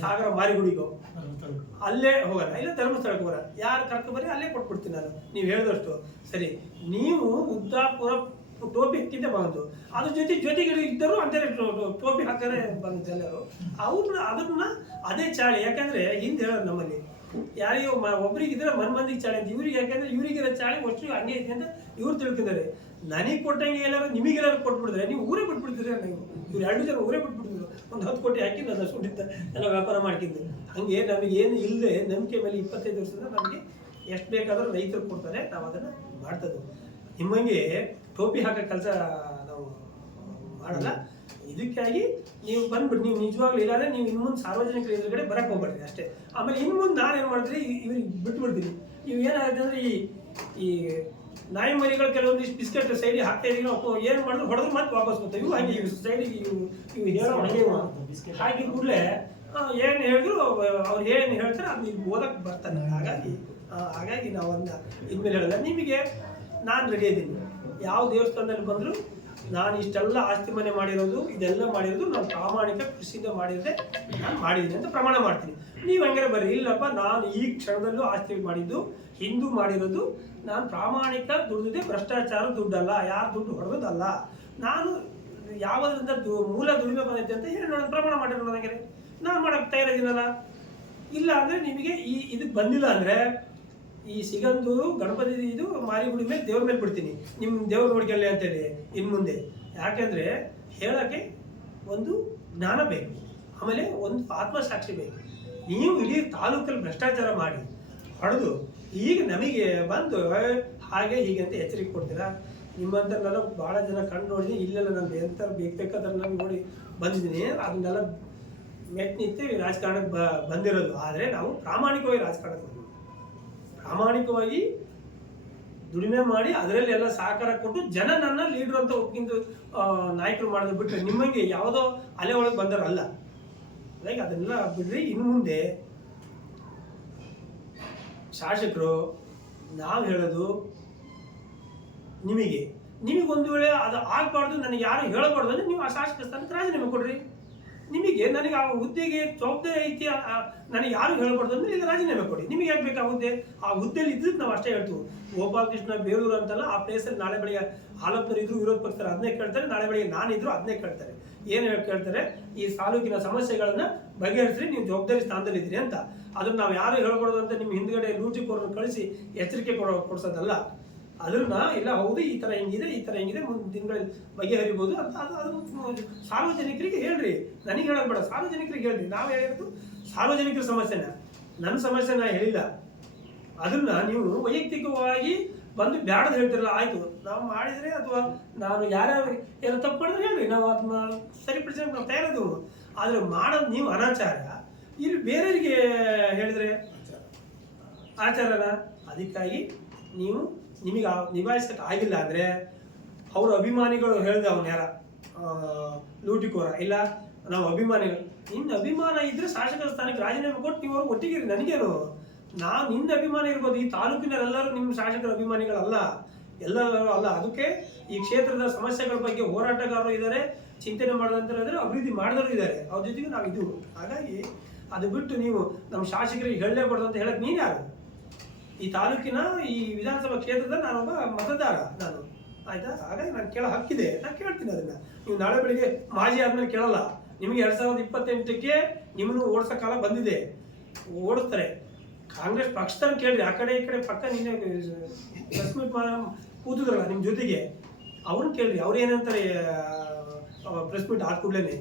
ಸಾಗರ ಮಾರಿಗುಡಿಗೋ ಅಲ್ಲೇ ಹೋಗೋಣ, ಇಲ್ಲ ಧರ್ಮಸ್ಥಳಕ್ಕೆ ಹೋಗೋಣ, ಯಾರು ಕರ್ಕೊಬರ್ರಿ ಅಲ್ಲೇ ಕೊಟ್ಬಿಡ್ತೀನಿ ನಾನು. ನೀವು ಹೇಳಿದಷ್ಟು ಸರಿ. ನೀವು ಉದ್ದಾಪುರ ಟೋಪಿ ಹಾಕಿದ್ದೆ ಬಂದು ಅದ್ರ ಜೊತೆಗೆ ಇದ್ದರು ಅಂತಾರೆ, ಟೋಪಿ ಹಾಕರೆ ಬಂದು ಎಲ್ಲರೂ ಅದನ್ನ ಅದೇ ಚಾಳಿ. ಯಾಕಂದ್ರೆ ಹಿಂದೆ ಹೇಳೋದು ನಮ್ಮಲ್ಲಿ ಯಾರಿಗೂ ಒಬ್ರಿಗಿದ್ರೆ ಮಂದಿಗೆ ಚಾಳಿ ಅಂತ, ಇವ್ರಿಗೆ ಯಾಕಂದ್ರೆ ಇವರಿಗಿರೋ ಚಾಳಿ ಅಷ್ಟು ಹಂಗೆ ಐತೆ ಅಂತ ಇವ್ರು ತಿಳ್ಕೊಂಡಾರೆ. ನನಗೆ ಕೊಟ್ಟಂಗೆ ಎಲ್ಲರೂ ನಿಮಗೆಲ್ಲರೂ ಕೊಟ್ಬಿಡಿದ್ರೆ ನೀವು ಊರೇ ಬಿಟ್ಬಿಡ್ತೀರ. ನೀವು ಇವ್ರು 2 ಜನ ಊರೇ ಬಿಟ್ಬಿಡ್ತಿದ್ರು. ಒಂದು 10 ಕೋಟಿ ಹಾಕಿ ನಾನು ಸುಟ್ಟಿದ್ದ ಎಲ್ಲ ವ್ಯಾಪಾರ ಮಾಡ್ಕಿದ್ದು. ಹಾಗೆ ನಮಗೇನು ಇಲ್ಲದೆ ನಂಬಿಕೆ ಮೇಲೆ 25 ವರ್ಷದಿಂದ ನಮಗೆ ಎಷ್ಟು ಬೇಕಾದರೂ ರೈತರು ಕೊಡ್ತಾರೆ, ನಾವು ಅದನ್ನು ಮಾಡ್ತದ್ದು. ನಿಮ್ಮಂಗೆ ಟೋಪಿ ಹಾಕೋ ಕೆಲಸ ನಾವು ಮಾಡಲ್ಲ. ಇದಕ್ಕಾಗಿ ನೀವು ಬಂದ್ಬಿಟ್ಟು ನೀವು ನಿಜವಾಗ್ಲೂ ಇಲ್ಲಾಂದ್ರೆ ನೀವು ಇನ್ಮುಂದೆ ಸಾರ್ವಜನಿಕರ ಎದುರುಗಡೆ ಬರಕ್ಕೆ ಹೋಗ್ಬೇಡ್ರಿ ಅಷ್ಟೇ. ಆಮೇಲೆ ಇನ್ಮುಂದೆ ನಾನೇನು ಮಾಡಿದ್ರಿ ಇವ್ರಿಗೆ ಬಿಟ್ಬಿಡ್ತೀನಿ. ನೀವು ಏನಾಗುತ್ತೆ ಅಂದರೆ ಈ ನಾಯಿ ಮರಿಗಳು ಕೆಲವೊಂದಿಷ್ಟು ಬಿಸ್ಕೆಟ್ ಸೈಡಿಗೆ ಹಾಕ್ತಾ ಇದೀವಿ, ಏನು ಮಾಡಿದ್ರು ಹೊಡೆದ್ರು ಮತ್ತೆ ವಾಪಸ್ ಬರ್ತಾವೆ. ಇವು ಹಂಗೆ ಇವು ಸೈಡಿಗೆ ಇವು ಹೇಳೋ ಹಂಗೆ ಹಾಕಿ ಕೂಡಲೇ ಏನು ಹೇಳಿದ್ರು ಅವ್ರು ಏನು ಹೇಳ್ತಾರೆ ಅದು ನೀವು ಓದಕ್ಕೆ ಬರ್ತಾನೆ. ಹಾಗಾಗಿ ನಾವು ಇನ್ಮೇಲೆ ಹೇಳಲ್ಲ. ನಿಮಗೆ ನಾನು ರೆಡಿ ಇದ್ದೀನಿ. ಯಾವ ದೇವಸ್ಥಾನದಲ್ಲಿ ಬಂದರೂ ನಾನು ಇಷ್ಟೆಲ್ಲ ಆಸ್ತಿ ಮನೆ ಮಾಡಿರೋದು, ಇದೆಲ್ಲ ಮಾಡಿರೋದು ನಾನು ಪ್ರಾಮಾಣಿಕ ಕೃಷಿಯಿಂದ ಮಾಡಿದ್ದೆ, ನಾನು ಮಾಡಿದ್ದೀನಿ ಅಂತ ಪ್ರಮಾಣ ಮಾಡ್ತೀನಿ. ನೀವು ಹಂಗಾರೆ ಬರ್ರಿ, ಇಲ್ಲಪ್ಪ ನಾನು ಈ ಕ್ಷಣದಲ್ಲೂ ಆಸ್ತಿ ಮಾಡಿದ್ದು, ಹಿಂದೂ ಮಾಡಿರೋದು, ನಾನು ಪ್ರಾಮಾಣಿಕ ದುಡ್ದಿದೆ, ಭ್ರಷ್ಟಾಚಾರ ದುಡ್ಡಲ್ಲ, ಯಾರು ದುಡ್ಡು ಹೊಡೆದಲ್ಲ, ನಾನು ಯಾವುದರಿಂದ ಮೂಲ ದುಡಿಮೆ ಬಂದೈತೆ ಅಂತ ಹೇಳಿ ನೋಡೋದು, ಪ್ರಮಾಣ ಮಾಡಿರೋದು. ಹಂಗಾರೆ ನಾನು ಮಾಡೋಕ್ಕೆ ತಯಾರಿದ್ದೀನಲ್ಲ. ಇಲ್ಲ ಅಂದರೆ ನಿಮಗೆ ಇದಕ್ಕೆ ಬಂದಿಲ್ಲ ಅಂದರೆ ಈ ಸಿಗಂದೂರು ಗಣಪತಿ ಇದು ಮಾರಿಗುಡಿ ಮೇಲೆ ದೇವ್ರ ಮೇಲೆ ಬಿಡ್ತೀನಿ, ನಿಮ್ಮ ದೇವ್ರು ನೋಡ್ಕೊಳ್ಳಿ ಅಂತೇಳಿ ಇನ್ನು ಮುಂದೆ. ಯಾಕೆಂದರೆ ಹೇಳೋಕ್ಕೆ ಒಂದು ಜ್ಞಾನ ಬೇಕು, ಆಮೇಲೆ ಒಂದು ಆತ್ಮಸಾಕ್ಷಿ ಬೇಕು. ನೀವು ಇಡೀ ತಾಲೂಕಲ್ಲಿ ಭ್ರಷ್ಟಾಚಾರ ಮಾಡಿ ಹೊಡೆದು ಈಗ ನಮಗೆ ಬಂದು ಹಾಗೆ ಹೀಗೆ ಅಂತ ಎಚ್ಚರಿಕೆ ಕೊಡ್ತೀರಾ? ನಿಮ್ಮಂಥವ್ರನ್ನೆಲ್ಲ ಭಾಳ ಜನ ಕಂಡು ನೋಡಿದ್ದೀನಿ. ಇಲ್ಲೆಲ್ಲ ನಾನು ಎಂಥ ಬೇಕಾದ್ರನ್ನ ನೋಡಿ ಬಂದಿದ್ದೀನಿ. ಅದನ್ನೆಲ್ಲ ಮೆಟ್ ನಿಂತು ರಾಜಕಾರಣಕ್ಕೆ ಬಂದಿರೋದು. ಆದರೆ ನಾವು ಪ್ರಾಮಾಣಿಕವಾಗಿ ರಾಜಕಾರಣಕ್ಕೆ ಬಂದಿದ್ದೀವಿ. ಪ್ರಾಮಾಣಿಕವಾಗಿ ದುಡಿಮೆ ಮಾಡಿ ಅದರಲ್ಲಿ ಎಲ್ಲ ಸಹಕಾರ ಕೊಟ್ಟು ಜನ ನನ್ನ ಲೀಡ್ರು ಅಂತ ಒಪ್ಪಿಂದು ನಾಯಕರು ಮಾಡೋದು ಬಿಟ್ಟರೆ ನಿಮ್ಮಂಗೆ ಯಾವುದೋ ಅಲೆ ಒಳಗೆ ಬಂದರಲ್ಲ. ಹಾಗಾಗಿ ಅದನ್ನೆಲ್ಲ ಬಿಡ್ರಿ. ಇನ್ನು ಮುಂದೆ ಶಾಸಕರು ನಾವು ಹೇಳೋದು ನಿಮಗೊಂದು ವೇಳೆ ಅದು ಆಗಬಾರ್ದು, ನನಗೆ ಯಾರು ಹೇಳಬಾರ್ದು ಅಂದರೆ ನೀವು ಆ ಶಾಸಕ ಸ್ಥಾನಕ್ಕೆ ರಾಜೀನಾಮೆ ಕೊಡ್ರಿ. ನನಗೆ ಆ ಹುದ್ದೆಗೆ ಜವಾಬ್ದಾರಿ ಐತಿ, ನನಗೆ ಯಾರು ಹೇಳಬಾರ್ದು ಅಂದರೆ ಈಗ ರಾಜೀನಾಮೆ ಕೊಡಿ. ನಿಮಗೆ ಯಾಕೆ ಬೇಕು ಆ ಹುದ್ದೆ? ಆ ಹುದ್ದೆಯಲ್ಲಿ ಇದ್ದಿದ್ದು ನಾವು ಅಷ್ಟೇ ಹೇಳ್ತೀವಿ. ಗೋಪಾಲಕೃಷ್ಣ ಬೇಲೂರು ಅಂತಲ್ಲ, ಆ ಪ್ಲೇಸಲ್ಲಿ ನಾಳೆ ಬೆಳಿಗ್ಗೆ ಹಾಲಪ್ಪರು ಇದ್ರು, ವಿರೋಧ ಪಕ್ಷರು ಅದನ್ನೇ ಕೇಳ್ತಾರೆ, ನಾಳೆ ಬೆಳಿಗ್ಗೆ ನಾನಿದ್ರು ಅದನ್ನೇ ಕೇಳ್ತಾರೆ. ಏನು ಕೇಳ್ತಾರೆ? ಈ ತಾಲೂಕಿನ ಸಮಸ್ಯೆಗಳನ್ನು ಬಗೆಹರಿಸಿ ನೀವು ಜವಾಬ್ದಾರಿ ಸ್ಥಾನದಲ್ಲಿ ಇದ್ರಿ ಅಂತ. ಅದನ್ನು ನಾವು ಯಾರು ಹೇಳ್ಬಾರ್ದು ಅಂತ ನಿಮ್ಮ ಹಿಂದ್ಗಡೆ ಲೂಟಿಕೋರನ್ನು ಕಳಿಸಿ ಎಚ್ಚರಿಕೆ ಕೊಡಿಸೋದಲ್ಲ. ಅದನ್ನ ಇಲ್ಲ, ಹೌದು ಈ ಥರ ಹೆಂಗಿದೆ ಮುಂದಿನ ದಿನಗಳಲ್ಲಿ ಬಗೆಹರಿಬೋದು ಅಂತ ಅದು ಸಾರ್ವಜನಿಕರಿಗೆ ಹೇಳ್ರಿ. ನನಗೆ ಹೇಳೋದು ಬೇಡ, ಸಾರ್ವಜನಿಕರಿಗೆ ಹೇಳ್ರಿ. ನಾವು ಹೇಳಿರೋದು ಸಾರ್ವಜನಿಕರ ಸಮಸ್ಯೆನ, ನನ್ನ ಸಮಸ್ಯೆ ನಾ ಹೇಳಿಲ್ಲ. ಅದನ್ನ ನೀವು ವೈಯಕ್ತಿಕವಾಗಿ ಬಂದು ಬ್ಯಾಡದು ಹೇಳ್ತಿರಲ್ಲ, ಆಯಿತು ನಾವು ಮಾಡಿದರೆ ಅಥವಾ ನಾನು ಯಾರ್ಯಾರು ಏನೋ ತಪ್ಪು ಮಾಡಿದ್ರೆ ಹೇಳ್ರಿ, ನಾವು ಅದನ್ನ ಸರಿಪಡಿಸೋಕೆ ನಾವು ತಯಾರದು. ಆದರೆ ಮಾಡೋದು ನೀವು ಅನಾಚಾರ, ಇಲ್ಲಿ ಬೇರೆಯವರಿಗೆ ಹೇಳಿದರೆ ಆಚಾರನ. ಅದಕ್ಕಾಗಿ ನಿಮಗೆ ನಿಭಾಯಿಸೋಕೆ ಆಗಿಲ್ಲ ಅಂದರೆ ಅವ್ರ ಅಭಿಮಾನಿಗಳು ಹೇಳಿದೆ, ಅವನು ಯಾರ ಲೂಟಿಕೋರ ಇಲ್ಲ, ನಾವು ಅಭಿಮಾನಿಗಳು. ನಿನ್ನ ಅಭಿಮಾನ ಇದ್ದರೆ ಶಾಸಕರ ಸ್ಥಾನಕ್ಕೆ ರಾಜೀನಾಮೆ ಕೊಟ್ಟು ನೀವು ಅವ್ರಿಗೆ ಒಟ್ಟಿಗಿರಿ. ನನಗೇನು, ನಾನು ನಿನ್ನ ಅಭಿಮಾನ ಇರ್ಬೋದು, ಈ ತಾಲೂಕಿನರೆಲ್ಲರೂ ನಿಮ್ಮ ಶಾಸಕರ ಅಭಿಮಾನಿಗಳಲ್ಲ, ಎಲ್ಲರೂ ಅಲ್ಲ. ಅದಕ್ಕೆ ಈ ಕ್ಷೇತ್ರದ ಸಮಸ್ಯೆಗಳ ಬಗ್ಗೆ ಹೋರಾಟಗಾರರು ಇದ್ದಾರೆ, ಚಿಂತನೆ ಮಾಡೋದಂತ ಇದ್ದಾರೆ, ಅಭಿವೃದ್ಧಿ ಮಾಡಿದವರು ಇದ್ದಾರೆ, ಅವ್ರ ಜೊತೆಗೆ ನಾವು ಇದು. ಹಾಗಾಗಿ ಅದು ಬಿಟ್ಟು ನೀವು ನಮ್ಮ ಶಾಸಕರಿಗೆ ಹೇಳಲೇಬಾರ್ದು ಅಂತ ಹೇಳಕ್ಕೆ ನೀನು ಯಾರು? ಈ ತಾಲೂಕಿನ ಈ ವಿಧಾನಸಭಾ ಕ್ಷೇತ್ರದ ನಾನೊಬ್ಬ ಮತದಾರ, ನಾನು ಆಯ್ತಾ. ಹಾಗಾಗಿ ನಾನು ಕೇಳೋ ಹಕ್ಕಿದೆ, ನಾನು ಕೇಳ್ತೀನಿ ಅದನ್ನ. ನೀವು ನಾಳೆ ಬೆಳಿಗ್ಗೆ ಮಾಜಿ ಆದ್ಮೇಲೆ ಕೇಳಲ್ಲ. ನಿಮಗೆ 2028ಕ್ಕೆ ನಿಮ್ಮನ್ನು ಓಡಿಸೋ ಕಾಲ ಬಂದಿದೆ, ಓಡಿಸ್ತಾರೆ. ಕಾಂಗ್ರೆಸ್ ಪಕ್ಷದವ್ರನ್ನ ಕೇಳಿರಿ, ಆ ಕಡೆ ಈ ಕಡೆ ಪಕ್ಕ ನಿನ್ನೆ ಪ್ರೆಸ್ ಮೀಟ್ ಕೂತಿದ್ರಲ್ಲ ನಿಮ್ಮ ಜೊತೆಗೆ, ಅವ್ರನ್ನ ಕೇಳಿರಿ, ಅವ್ರು ಏನಂತಾರೆ ಪ್ರೆಸ್ ಮೀಟ್ ಆದ ಕೂಡಲೇ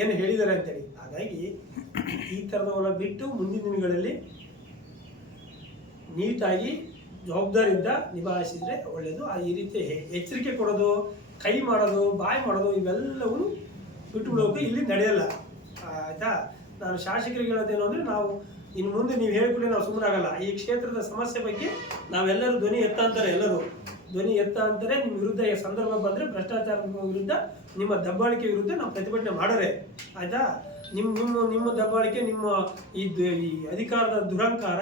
ಏನು ಹೇಳಿದ್ದಾರೆ ಅಂತೇಳಿ. ಹಾಗಾಗಿ ಈ ಥರದವೆಲ್ಲ ಬಿಟ್ಟು ಮುಂದಿನ ದಿನಗಳಲ್ಲಿ ನೀಟಾಗಿ ಜವಾಬ್ದಾರಿಯಿಂದ ನಿಭಾಯಿಸಿದರೆ ಒಳ್ಳೆಯದು. ಈ ರೀತಿ ಎಚ್ಚರಿಕೆ ಕೊಡೋದು, ಕೈ ಮಾಡೋದು, ಬಾಯಿ ಮಾಡೋದು ಇವೆಲ್ಲವೂ ಬಿಟ್ಟು ಬಿಡೋಕೆ ಇಲ್ಲಿ ನಡೆಯಲ್ಲ, ಆಯಿತಾ. ನಾನು ಶಾಸಕರಿಗೆ ಹೇಳೋದೇನು ಅಂದರೆ, ನಾವು ಇನ್ನು ಮುಂದೆ ನೀವು ಹೇಳ್ಬಿಟ್ಟು ನಾವು ಸುಮ್ಮನಾಗಲ್ಲ. ಈ ಕ್ಷೇತ್ರದ ಸಮಸ್ಯೆ ಬಗ್ಗೆ ನಾವೆಲ್ಲರೂ ಧ್ವನಿ ಎತ್ತ ಅಂತಾರೆ, ಎಲ್ಲರೂ ಧ್ವನಿ ಎತ್ತ ಅಂತಾರೆ. ನಿಮ್ಮ ವಿರುದ್ಧ ಸಂದರ್ಭ ಬಂದರೆ ಭ್ರಷ್ಟಾಚಾರದ ವಿರುದ್ಧ, ನಿಮ್ಮ ದಬ್ಬಾಳಿಕೆ ವಿರುದ್ಧ ನಾವು ಪ್ರತಿಭಟನೆ ಮಾಡೋರೆ, ಆಯಿತಾ. ನಿಮ್ಮ ದಬ್ಬಾಳಿಕೆ, ನಿಮ್ಮ ಈ ಅಧಿಕಾರದ ದುರಂಕಾರ,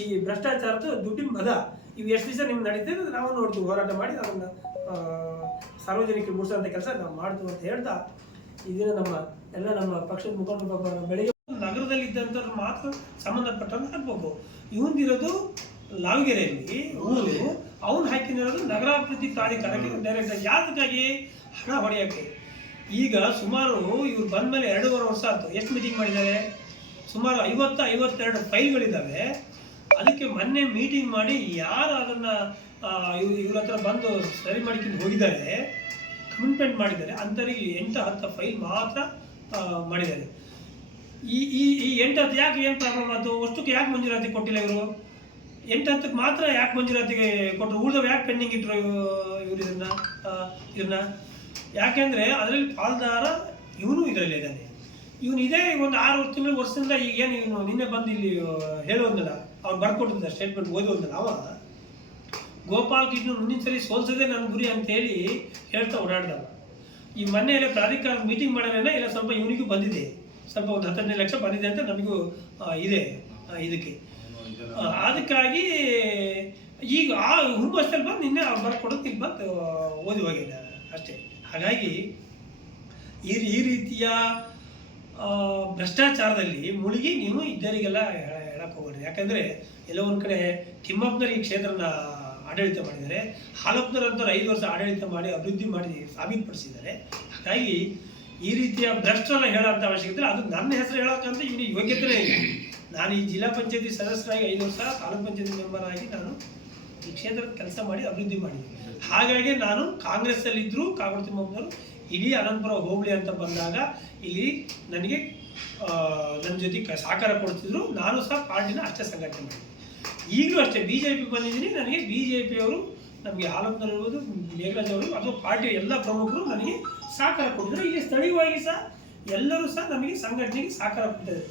ಈ ಭ್ರಷ್ಟಾಚಾರದ ದುಡ್ಡಿನ ಮದ, ಇವು ಎಷ್ಟು ದಿವಸ ನಿಮ್ಗೆ ನಡೀತಿದೆ ನಾವು ನೋಡ್ತೀವಿ. ಹೋರಾಟ ಮಾಡಿ ಅದನ್ನು ಸಾರ್ವಜನಿಕರಿಗೆ ಮುಗಿಸೋಂಥ ಕೆಲಸ ನಾವು ಮಾಡ್ತೀವಿ ಅಂತ ಹೇಳ್ತಾ, ಇದನ್ನು ನಮ್ಮ ಪಕ್ಷದ ಮುಖಂಡರು ಬೆಳಿಗ್ಗೆ ನಗರದಲ್ಲಿ ಇದ್ದಂಥವ್ರು ಮಾತ್ರ ಸಂಬಂಧಪಟ್ಟಂಗೆ ಹಾಕ್ಬೇಕು. ಇವಂದಿರೋದು ಲಾವಗೆರೆಯಲ್ಲಿ ಊರು, ಅವನು ಹಾಕಿನಿರೋದು ನಗರಾಭಿವೃದ್ಧಿ ಪ್ರಾಧಿಕಾರಕ್ಕೆ ಡೈರೆಕ್ಟ್. ಯಾತಕ್ಕಾಗಿ? ಹಣ ಹೊಡೆಯೋಕ್ಕೆ. ಈಗ ಸುಮಾರು ಇವ್ರು ಬಂದ ಮೇಲೆ 2.5 ವರ್ಷ ಆಯ್ತು. ಎಷ್ಟು ಮೀಟಿಂಗ್ ಮಾಡಿದ್ದಾರೆ? ಸುಮಾರು 52 ಫೈಲ್ಗಳಿದ್ದಾವೆ. ಅದಕ್ಕೆ ಮೊನ್ನೆ ಮೀಟಿಂಗ್ ಮಾಡಿ ಯಾರು ಅದನ್ನು ಇವ್ರ ಹತ್ರ ಬಂದು ಸರಿ ಮಾಡಿಕೊಂಡು ಹೋಗಿದ್ದಾರೆ, ಕಮಿಟ್ಮೆಂಟ್ ಮಾಡಿದ್ದಾರೆ, ಅಂಥವ್ರಿಗೆ 8-10 ಫೈಲ್ ಮಾತ್ರ ಮಾಡಿದ್ದಾರೆ. ಈ 8-10 ಯಾಕೆ ಏನು ಪ್ರಾಬ್ಲಮ್ ಆಯಿತು? ಅಷ್ಟಕ್ಕೆ ಯಾಕೆ ಮಂಜೂರಾತಿ ಕೊಟ್ಟಿಲ್ಲ ಇವರು? 8-10ಕ್ಕೆ ಮಾತ್ರ ಯಾಕೆ ಮಂಜೂರಾತಿಗೆ ಕೊಟ್ಟರು? ಉಳಿದವು ಯಾಕೆ ಪೆಂಡಿಂಗ್ ಇಟ್ಟರು ಇವರು ಇದನ್ನ? ಯಾಕೆಂದರೆ ಅದರಲ್ಲಿ ಪಾಲ್ದಾರ ಇವನು ಇದರಲ್ಲಿ ಇದ್ದಾನೆ. ಇವನು ಇದೇ ಒಂದು 6 ವರ್ಷದಿಂದ ಈಗೇನು ಇವನು ನಿನ್ನೆ ಬಂದು ಇಲ್ಲಿ ಹೇಳೋದಲ್ಲ, ಅವ್ರು ಬರ್ಕೊಟ್ಟಿದ್ದ ಸ್ಟೇಟ್ಮೆಂಟ್ ಓದೋದಲ್ಲ, ಅವ ಗೋಪಾಲಕೃಷ್ಣ ಮುಂದಿನ ಸರಿ ಸೋಲ್ಸೋದೇ ನನ್ನ ಗುರಿ ಅಂತೇಳಿ ಹೇಳ್ತಾ ಓಡಾಡ್ದವ. ಈ ಮೊನ್ನೆಯಲ್ಲೇ ಪ್ರಾಧಿಕಾರದ ಮೀಟಿಂಗ್ ಮಾಡೋಣ, ಇಲ್ಲ ಸ್ವಲ್ಪ ಇವನಿಗೂ ಬಂದಿದೆ, ಸ್ವಲ್ಪ ಒಂದು 10-15 ಲಕ್ಷ ಬಂದಿದೆ ಅಂತ ನಮಗೂ ಇದೆ ಇದಕ್ಕೆ. ಅದಕ್ಕಾಗಿ ಈಗ ಆ ಹುಮ್ಮಸ್ತಲ್ಲಿ ಬಂದು ನಿನ್ನೆ ಅವ್ರು ಬರ್ಕೊಡೋದು ಇಲ್ಲಿ ಬಂದು ಓದಿ ಹೋಗಿದೆ ಅಷ್ಟೇ. ಹಾಗಾಗಿ ಈ ರೀತಿಯ ಭ್ರಷ್ಟಾಚಾರದಲ್ಲಿ ಮುಳುಗಿ ನೀವು ಇದ್ದರಿಗೆಲ್ಲ ಹೇಳಕ್ಕೆ ಹೋಗ್ಬೇಡ್ರಿ. ಯಾಕಂದರೆ ಎಲ್ಲೋ ಒಂದು ಕಡೆ ತಿಮ್ಮಪ್ಪನವ್ರು ಈ ಕ್ಷೇತ್ರನ ಆಡಳಿತ ಮಾಡಿದ್ದಾರೆ, ಹಾಲಪ್ಪನವರಂತವ್ರು 5 ವರ್ಷ ಆಡಳಿತ ಮಾಡಿ ಅಭಿವೃದ್ಧಿ ಮಾಡಿ ಸಾಬೀತುಪಡಿಸಿದ್ದಾರೆ. ಹಾಗಾಗಿ ಈ ರೀತಿಯ ಭ್ರಷ್ಟರೆಲ್ಲ ಹೇಳೋಂಥ ಅವಶ್ಯಕತೆ ಅದು ನನ್ನ ಹೆಸರು ಹೇಳೋಕ್ಕಂತ ಇವನಿಗೆ ಯೋಗ್ಯತೆ ಇಲ್ಲ. ನಾನು ಈ ಜಿಲ್ಲಾ ಪಂಚಾಯತಿ ಸದಸ್ಯರಾಗಿ 5 ವರ್ಷ, ತಾಲೂಕು ಪಂಚಾಯತಿ ಮೆಂಬರ್ ಆಗಿ ನಾನು ಈ ಕ್ಷೇತ್ರದ ಕೆಲಸ ಮಾಡಿ ಅಭಿವೃದ್ಧಿ ಮಾಡಿದ್ದೀನಿ. ಹಾಗಾಗಿ ನಾನು ಕಾಂಗ್ರೆಸ್ಸಲ್ಲಿದ್ದರೂ ಕಾಗೋಡು ತಿಮ್ಮಪ್ಪನವರು ಇಡೀ ಅನಂತಪುರ ಹೋಬಳಿ ಅಂತ ಬಂದಾಗ ಇಲ್ಲಿ ನನಗೆ ನನ್ನ ಜೊತೆ ಸಹಕಾರ ಕೊಡ್ತಿದ್ರು. ನಾನು ಸಹ ಪಾರ್ಟಿನ ಅಷ್ಟೇ ಸಂಘಟನೆ ಮಾಡಿದ್ದೀನಿ. ಈಗಲೂ ಅಷ್ಟೇ BJP ಬಂದಿದ್ದೀನಿ. ನನಗೆ BJPಯವರು, ನಮಗೆ ಹಾಲಪ್ಪನವರು ಇರ್ಬೋದು, ಮೇಘರಾಜ್ ಅವರು ಅಥವಾ ಪಾರ್ಟಿಯ ಎಲ್ಲ ಪ್ರಮುಖರು ನನಗೆ ಸಹಕಾರ ಕೊಟ್ಟಿದ್ರು. ಇಲ್ಲಿ ಸ್ಥಳೀಯವಾಗಿ ಸಹ ಎಲ್ಲರೂ ಸಹ ನಮಗೆ ಸಂಘಟನೆಗೆ ಸಹಕಾರ ಕೊಟ್ಟಿದ್ದಾರೆ.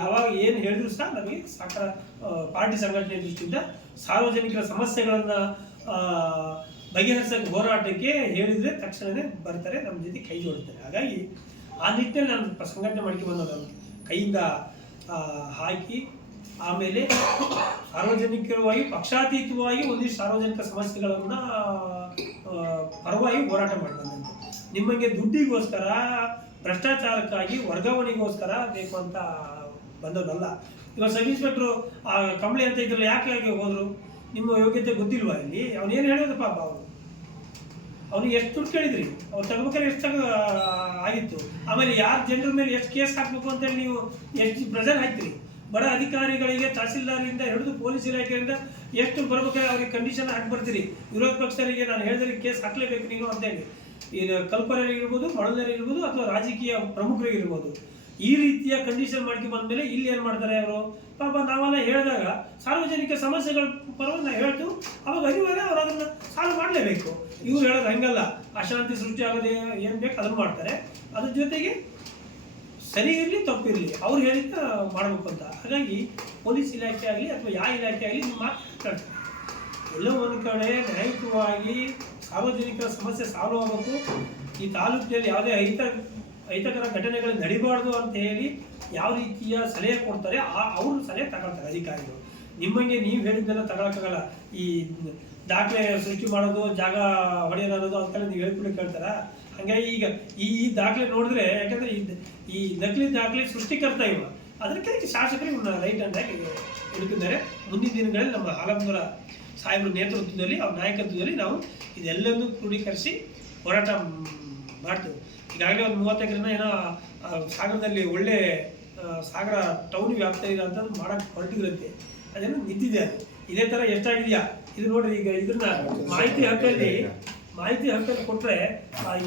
ಯಾವಾಗ ಏನು ಹೇಳಿದ್ರು ಸಹ ನಮಗೆ ಸಹಕಾರ, ಪಾರ್ಟಿ ಸಂಘಟನೆ ದೃಷ್ಟಿಯಿಂದ ಸಾರ್ವಜನಿಕರ ಸಮಸ್ಯೆಗಳನ್ನು ಬಗೆಹರಿಸೋಕ್ಕೆ ಹೋರಾಟಕ್ಕೆ ಹೇಳಿದರೆ ತಕ್ಷಣವೇ ಬರ್ತಾರೆ, ನಮ್ಮ ಜೊತೆ ಕೈ ಜೋಡ್ತಾರೆ. ಹಾಗಾಗಿ ಆ ನಿಟ್ಟಿನಲ್ಲಿ ನಾನು ಸಂಘಟನೆ ಮಾಡ್ಕೊಂಡು ಬಂದ ನನ್ನ ಕೈಯಿಂದ ಹಾಕಿ ಆಮೇಲೆ ಸಾರ್ವಜನಿಕವಾಗಿ ಪಕ್ಷಾತೀತವಾಗಿ ಒಂದಿಷ್ಟು ಸಾರ್ವಜನಿಕ ಸಮಸ್ಯೆಗಳನ್ನು ಪರವಾಗಿ ಹೋರಾಟ ಮಾಡಿದಂತೆ. ನಿಮಗೆ ದುಡ್ಡಿಗೋಸ್ಕರ, ಭ್ರಷ್ಟಾಚಾರಕ್ಕಾಗಿ, ವರ್ಗಾವಣೆಗೋಸ್ಕರ ಬೇಕು ಅಂತ ಬಂದವನಲ್ಲ. ಇವಾಗ ಸಬ್ ಇನ್ಸ್ಪೆಕ್ಟ್ರು ಕಂಬಳಿ ಅಂತ ಇದ್ರಲ್ಲ, ಯಾಕೆ ಹೋದ್ರು? ನಿಮ್ಮ ಯೋಗ್ಯತೆ ಗೊತ್ತಿಲ್ವಾ? ಇಲ್ಲಿ ಅವನೇನು ಹೇಳೋದು ಪಾಪ, ಅವ್ನಿಗೆ ಎಷ್ಟು ದುಡ್ಡು ಕೇಳಿದ್ರಿ, ಅವ್ರು ತಗೋಬೇಕಾದ್ರೆ ಎಷ್ಟು ಆಗಿತ್ತು, ಆಮೇಲೆ ಯಾರು ಜನರ ಮೇಲೆ ಎಷ್ಟು ಕೇಸ್ ಹಾಕಬೇಕು ಅಂತೇಳಿ ನೀವು ಎಷ್ಟು ಪ್ರೆಷರ್ ಹಾಕ್ತೀರಿ? ಬಡ ಅಧಿಕಾರಿಗಳಿಗೆ, ತಹಸೀಲ್ದಾರಿಂದ ಹಿಡಿದು ಪೊಲೀಸ್ ಇಲಾಖೆಯಿಂದ ಎಷ್ಟು ಬರ್ಬೇಕಾದ್ರೆ ಅವ್ರಿಗೆ ಕಂಡೀಷನ್ ಹಾಕಿ ಬರ್ತೀರಿ. ವಿರೋಧ ಪಕ್ಷದವರಿಗೆ ನಾನು ಹೇಳಿದ್ರೆ ಕೇಸ್ ಹಾಕ್ಲೇಬೇಕು ನೀನು ಅಂತೇಳಿ, ಈಗ ಕಲ್ಪನೆಯರಿಗಿರ್ಬೋದು, ಮಳಲರಿಗಿರ್ಬೋದು, ಅಥವಾ ರಾಜಕೀಯ ಪ್ರಮುಖರಿಗಿರ್ಬೋದು, ಈ ರೀತಿಯ ಕಂಡೀಷನ್ ಮಾಡ್ಕೊಂಡು ಬಂದಮೇಲೆ ಇಲ್ಲಿ ಏನು ಮಾಡ್ತಾರೆ ಅವರು? ಪಾಪ ನಾವೆಲ್ಲ ಹೇಳಿದಾಗ ಸಾರ್ವಜನಿಕ ಸಮಸ್ಯೆಗಳ ಪರವಾಗಿ ನಾವು ಹೇಳ್ತು, ಅವಾಗ ಅನಿವಾರ್ಯ ಅವ್ರು ಅದನ್ನು ಸಾಲ್ವ್ ಮಾಡಲೇಬೇಕು. ಇವ್ರು ಹೇಳೋದು ಹಂಗಲ್ಲ, ಅಶಾಂತಿ ಸೃಷ್ಟಿ ಆಗೋದೇ ಏನು ಬೇಕು ಅದನ್ನು ಮಾಡ್ತಾರೆ. ಅದ್ರ ಜೊತೆಗೆ ಸರಿ ಇರಲಿ ತಪ್ಪಿರಲಿ ಅವ್ರು ಹೇಳಿದ್ದ ಮಾಡಬೇಕು ಅಂತ. ಹಾಗಾಗಿ ಪೊಲೀಸ್ ಇಲಾಖೆ ಆಗಲಿ ಅಥವಾ ಯಾವ ಇಲಾಖೆ ಆಗಲಿ ನಿಮ್ಮ ಮಾತಾಡ್ತಾರೆ. ಎಲ್ಲೋ ಒಂದು ಕಡೆ ನ್ಯಾಯಿಕವಾಗಿ ಸಾರ್ವಜನಿಕರ ಸಮಸ್ಯೆ ಸಾಲ್ವ್ ಆಗಬೇಕು. ಈ ತಾಲೂಕಿನಲ್ಲಿ ಯಾವುದೇ ಅಹಿತಕರ ಘಟನೆಗಳು ನಡಿಬಾರ್ದು ಅಂತ ಹೇಳಿ ಯಾವ ರೀತಿಯ ಸಲಹೆ ಕೊಡ್ತಾರೆ ಅವರು ಸಲಹೆ ತಗೊಳ್ತಾರೆ ಅಧಿಕಾರಿಗಳು. ನಿಮಗೆ ನೀವು ಹೇಳಿದ್ದೆಲ್ಲ ತಗೊಳಕ್ಕಾಗಲ್ಲ. ಈ ದಾಖಲೆ ಸೃಷ್ಟಿ ಮಾಡೋದು, ಜಾಗ ಹೊಡೆಯೋದು ಅನ್ನೋದು ಅದಕ್ಕೆಲ್ಲ ನೀವು ಹೇಳ್ಕೊಂಡು ಕೇಳ್ತಾರ? ಹಾಗಾಗಿ ಈಗ ಈ ದಾಖಲೆ ನೋಡಿದ್ರೆ, ಯಾಕಂದರೆ ಈ ನಕಲಿ ದಾಖಲೆ ಸೃಷ್ಟಿಕರ್ತ ಇವ, ಅದಕ್ಕೆ ಶಾಸಕರಿಗೆ ರೈಟ್ ಹ್ಯಾಂಡ್ ಆಗಿ ಹಿಡಿದಿದ್ದಾರೆ. ಮುಂದಿನ ದಿನಗಳಲ್ಲಿ ನಮ್ಮ ಹಾಲಪ್ಪನವರ ಸಾಹೇಬರ ನೇತೃತ್ವದಲ್ಲಿ, ಅವ್ರ ನಾಯಕತ್ವದಲ್ಲಿ ನಾವು ಇದೆಲ್ಲವನ್ನೂ ಕ್ರೋಢೀಕರಿಸಿ ಹೋರಾಟ ಮಾಡ್ತೇವೆ. ಈಗಾಗಲೇ ಒಂದು 30 ಎಕರೆನ ಏನೋ ಸಾಗರದಲ್ಲಿ ಒಳ್ಳೆ ಸಾಗರ ಟೌನ್ ವ್ಯಾಪ್ತಿ ಇದೆ ಅಂತ ಮಾಡೋಕ್ಕೆ ಹೊರಟಿರುತ್ತೆ. ಅದೇನು ನಿಂತಿದೆ. ಅದು ಇದೇ ಥರ ಎಷ್ಟಾಗಿದೆಯಾ ಇದು ನೋಡ್ರಿ. ಈಗ ಇದನ್ನ ಮಾಹಿತಿ ಹಕ್ಕಲ್ಲಿ ಕೊಟ್ಟರೆ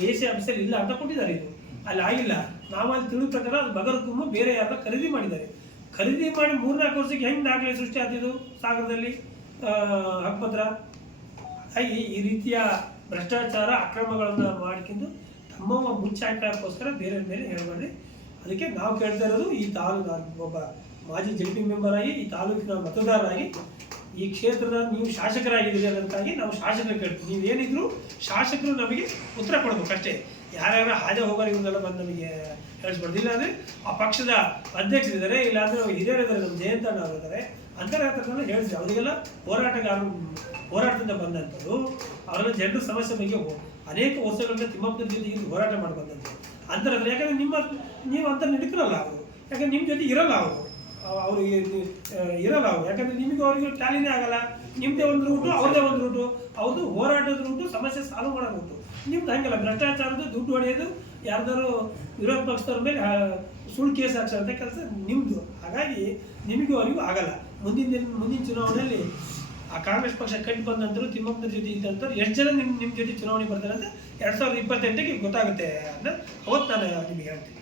AC ಆಫೀಸಲ್ಲಿ ಇಲ್ಲ ಅಂತ ಕೊಟ್ಟಿದ್ದಾರೆ. ಇದು ಅಲ್ಲಿ ಆಗಿಲ್ಲ. ನಾವು ಅಲ್ಲಿ ತಿಳಿದ ಪ್ರಕಾರ ಅದು ಬಗರ್ಕುಮ್ಮ ಬೇರೆ ಯಾರ ಖರೀದಿ ಮಾಡಿದ್ದಾರೆ. ಖರೀದಿ ಮಾಡಿ 3-4 ವರ್ಷಕ್ಕೆ ಹೆಂಗೆ ದಾಖಲೆ ಸೃಷ್ಟಿ ಆಗ್ತಿದ್ದು ಸಾಗರದಲ್ಲಿ ಹಕ್ಕುಪತ್ರ? ಹಾಗಾಗಿ ಈ ರೀತಿಯ ಭ್ರಷ್ಟಾಚಾರ, ಅಕ್ರಮಗಳನ್ನು ಮಾಡ್ಕೊಂಡು ತಮ್ಮ ಮುಚ್ಚಾಕೋಸ್ಕರ ಬೇರೆ ಮೇಲೆ ಹೇಳ್ಬಾರ್ದು. ಅದಕ್ಕೆ ನಾವು ಕೇಳ್ತಾ ಇರೋದು, ಈ ತಾಲೂಕು ಒಬ್ಬ ಮಾಜಿ JP ಮೆಂಬರ್ ಆಗಿ, ಈ ತಾಲೂಕಿನ ಮತದಾರರಾಗಿ, ಈ ಕ್ಷೇತ್ರದ ನೀವು ಶಾಸಕರಾಗಿದ್ದೀರಿ ಅನ್ನೋದಕ್ಕಾಗಿ ನಾವು ಶಾಸಕರು ಕೇಳ್ತೀವಿ. ನೀವೇನಿದ್ರು ಶಾಸಕರು ನಮಗೆ ಉತ್ತರ ಕೊಡ್ಬೇಕು ಅಷ್ಟೇ. ಯಾರ್ಯಾರ ಹಾಜೆ ಹೋಗೋರು ಇವನ್ನೆಲ್ಲ ಬಂದು ನಮಗೆ ಹೇಳಿಸ್ಬಾರ್ದು. ಇಲ್ಲಾಂದರೆ ಆ ಪಕ್ಷದ ಅಧ್ಯಕ್ಷರಿದ್ದಾರೆ, ಇಲ್ಲಾಂದರೆ ಹಿರಿಯರಿದ್ದಾರೆ, ನಮ್ಮ ಜಯಂತಣ್ಣ ಅವರು ಇದ್ದಾರೆ, ಅಂಥವ್ರ ಹೇಳಿದ್ವಿ. ಅವರಿಗೆಲ್ಲ ಹೋರಾಟದಿಂದ ಬಂದಂಥದ್ದು, ಅವರೆಲ್ಲ ಜನರ ಸಮಸ್ಯೆ ಬಗ್ಗೆ ಅನೇಕ ವರ್ಷಗಳಿಂದ ತಿಮ್ಮಪ್ಪನ ಜೊತೆಗೆ ಹೋರಾಟ ಮಾಡಿ ಬಂದಂಥದ್ದು ಅಂತಾರೆ. ಯಾಕಂದರೆ ನೀವು ಅಂತ ಹಿಡ್ಕೊಳ್ಳಲ್ಲ ಅವರು, ಯಾಕಂದ್ರೆ ನಿಮ್ಮ ಜೊತೆ ಇರಲ್ಲ ಅವರು ಇರಲ್ಲ ಅವರು. ಯಾಕಂದರೆ ನಿಮಗೆ ಅವ್ರಿಗೆ ಟ್ಯಾಲಿನೇ ಆಗಲ್ಲ. ನಿಮ್ಮದೇ ಒಂದು ರೂಟು, ಅವ್ರದ್ದೇ ಒಂದು ರೂಟು, ಅವ್ರದ್ದು ಹೋರಾಟದ ರೂಟು, ಸಮಸ್ಯೆ ಸಾಲ್ವ್ ಮಾಡೋ ರೂಟು. ನಿಮ್ದು ಹಂಗಲ್ಲ, ಭ್ರಷ್ಟಾಚಾರದ್ದು, ದುಡ್ಡು ಹೊಡೆಯೋದು, ಯಾರ್ದಾರು ವಿರೋಧ ಪಕ್ಷದವ್ರ ಮೇಲೆ ಸುಳ್ಳು ಕೇಸ್ ಹಾಕ್ಸೋಂಥ ಕೆಲಸ ನಿಮ್ಮದು. ಹಾಗಾಗಿ ನಿಮಗೂ ಅವರಿಗೂ ಆಗಲ್ಲ. ಮುಂದಿನ ಚುನಾವಣೆಯಲ್ಲಿ ಆ ಕಾಂಗ್ರೆಸ್ ಪಕ್ಷ ಕಟ್ಟಿ ಬಂದಂತರು, ತಿಮ್ಮಪ್ಪನ ಜೊತೆ ಇದ್ದಂಥವ್ರು ಎಷ್ಟು ಜನ ನಿಮ್ಮ ಜೊತೆ ಚುನಾವಣೆ ಬರ್ತಾರೆ ಅಂತ 2028ಗೆ ಗೊತ್ತಾಗುತ್ತೆ ಅಂತ ಅವತ್ತು ನಾನು ನಿಮಗೆ ಹೇಳ್ತೀನಿ.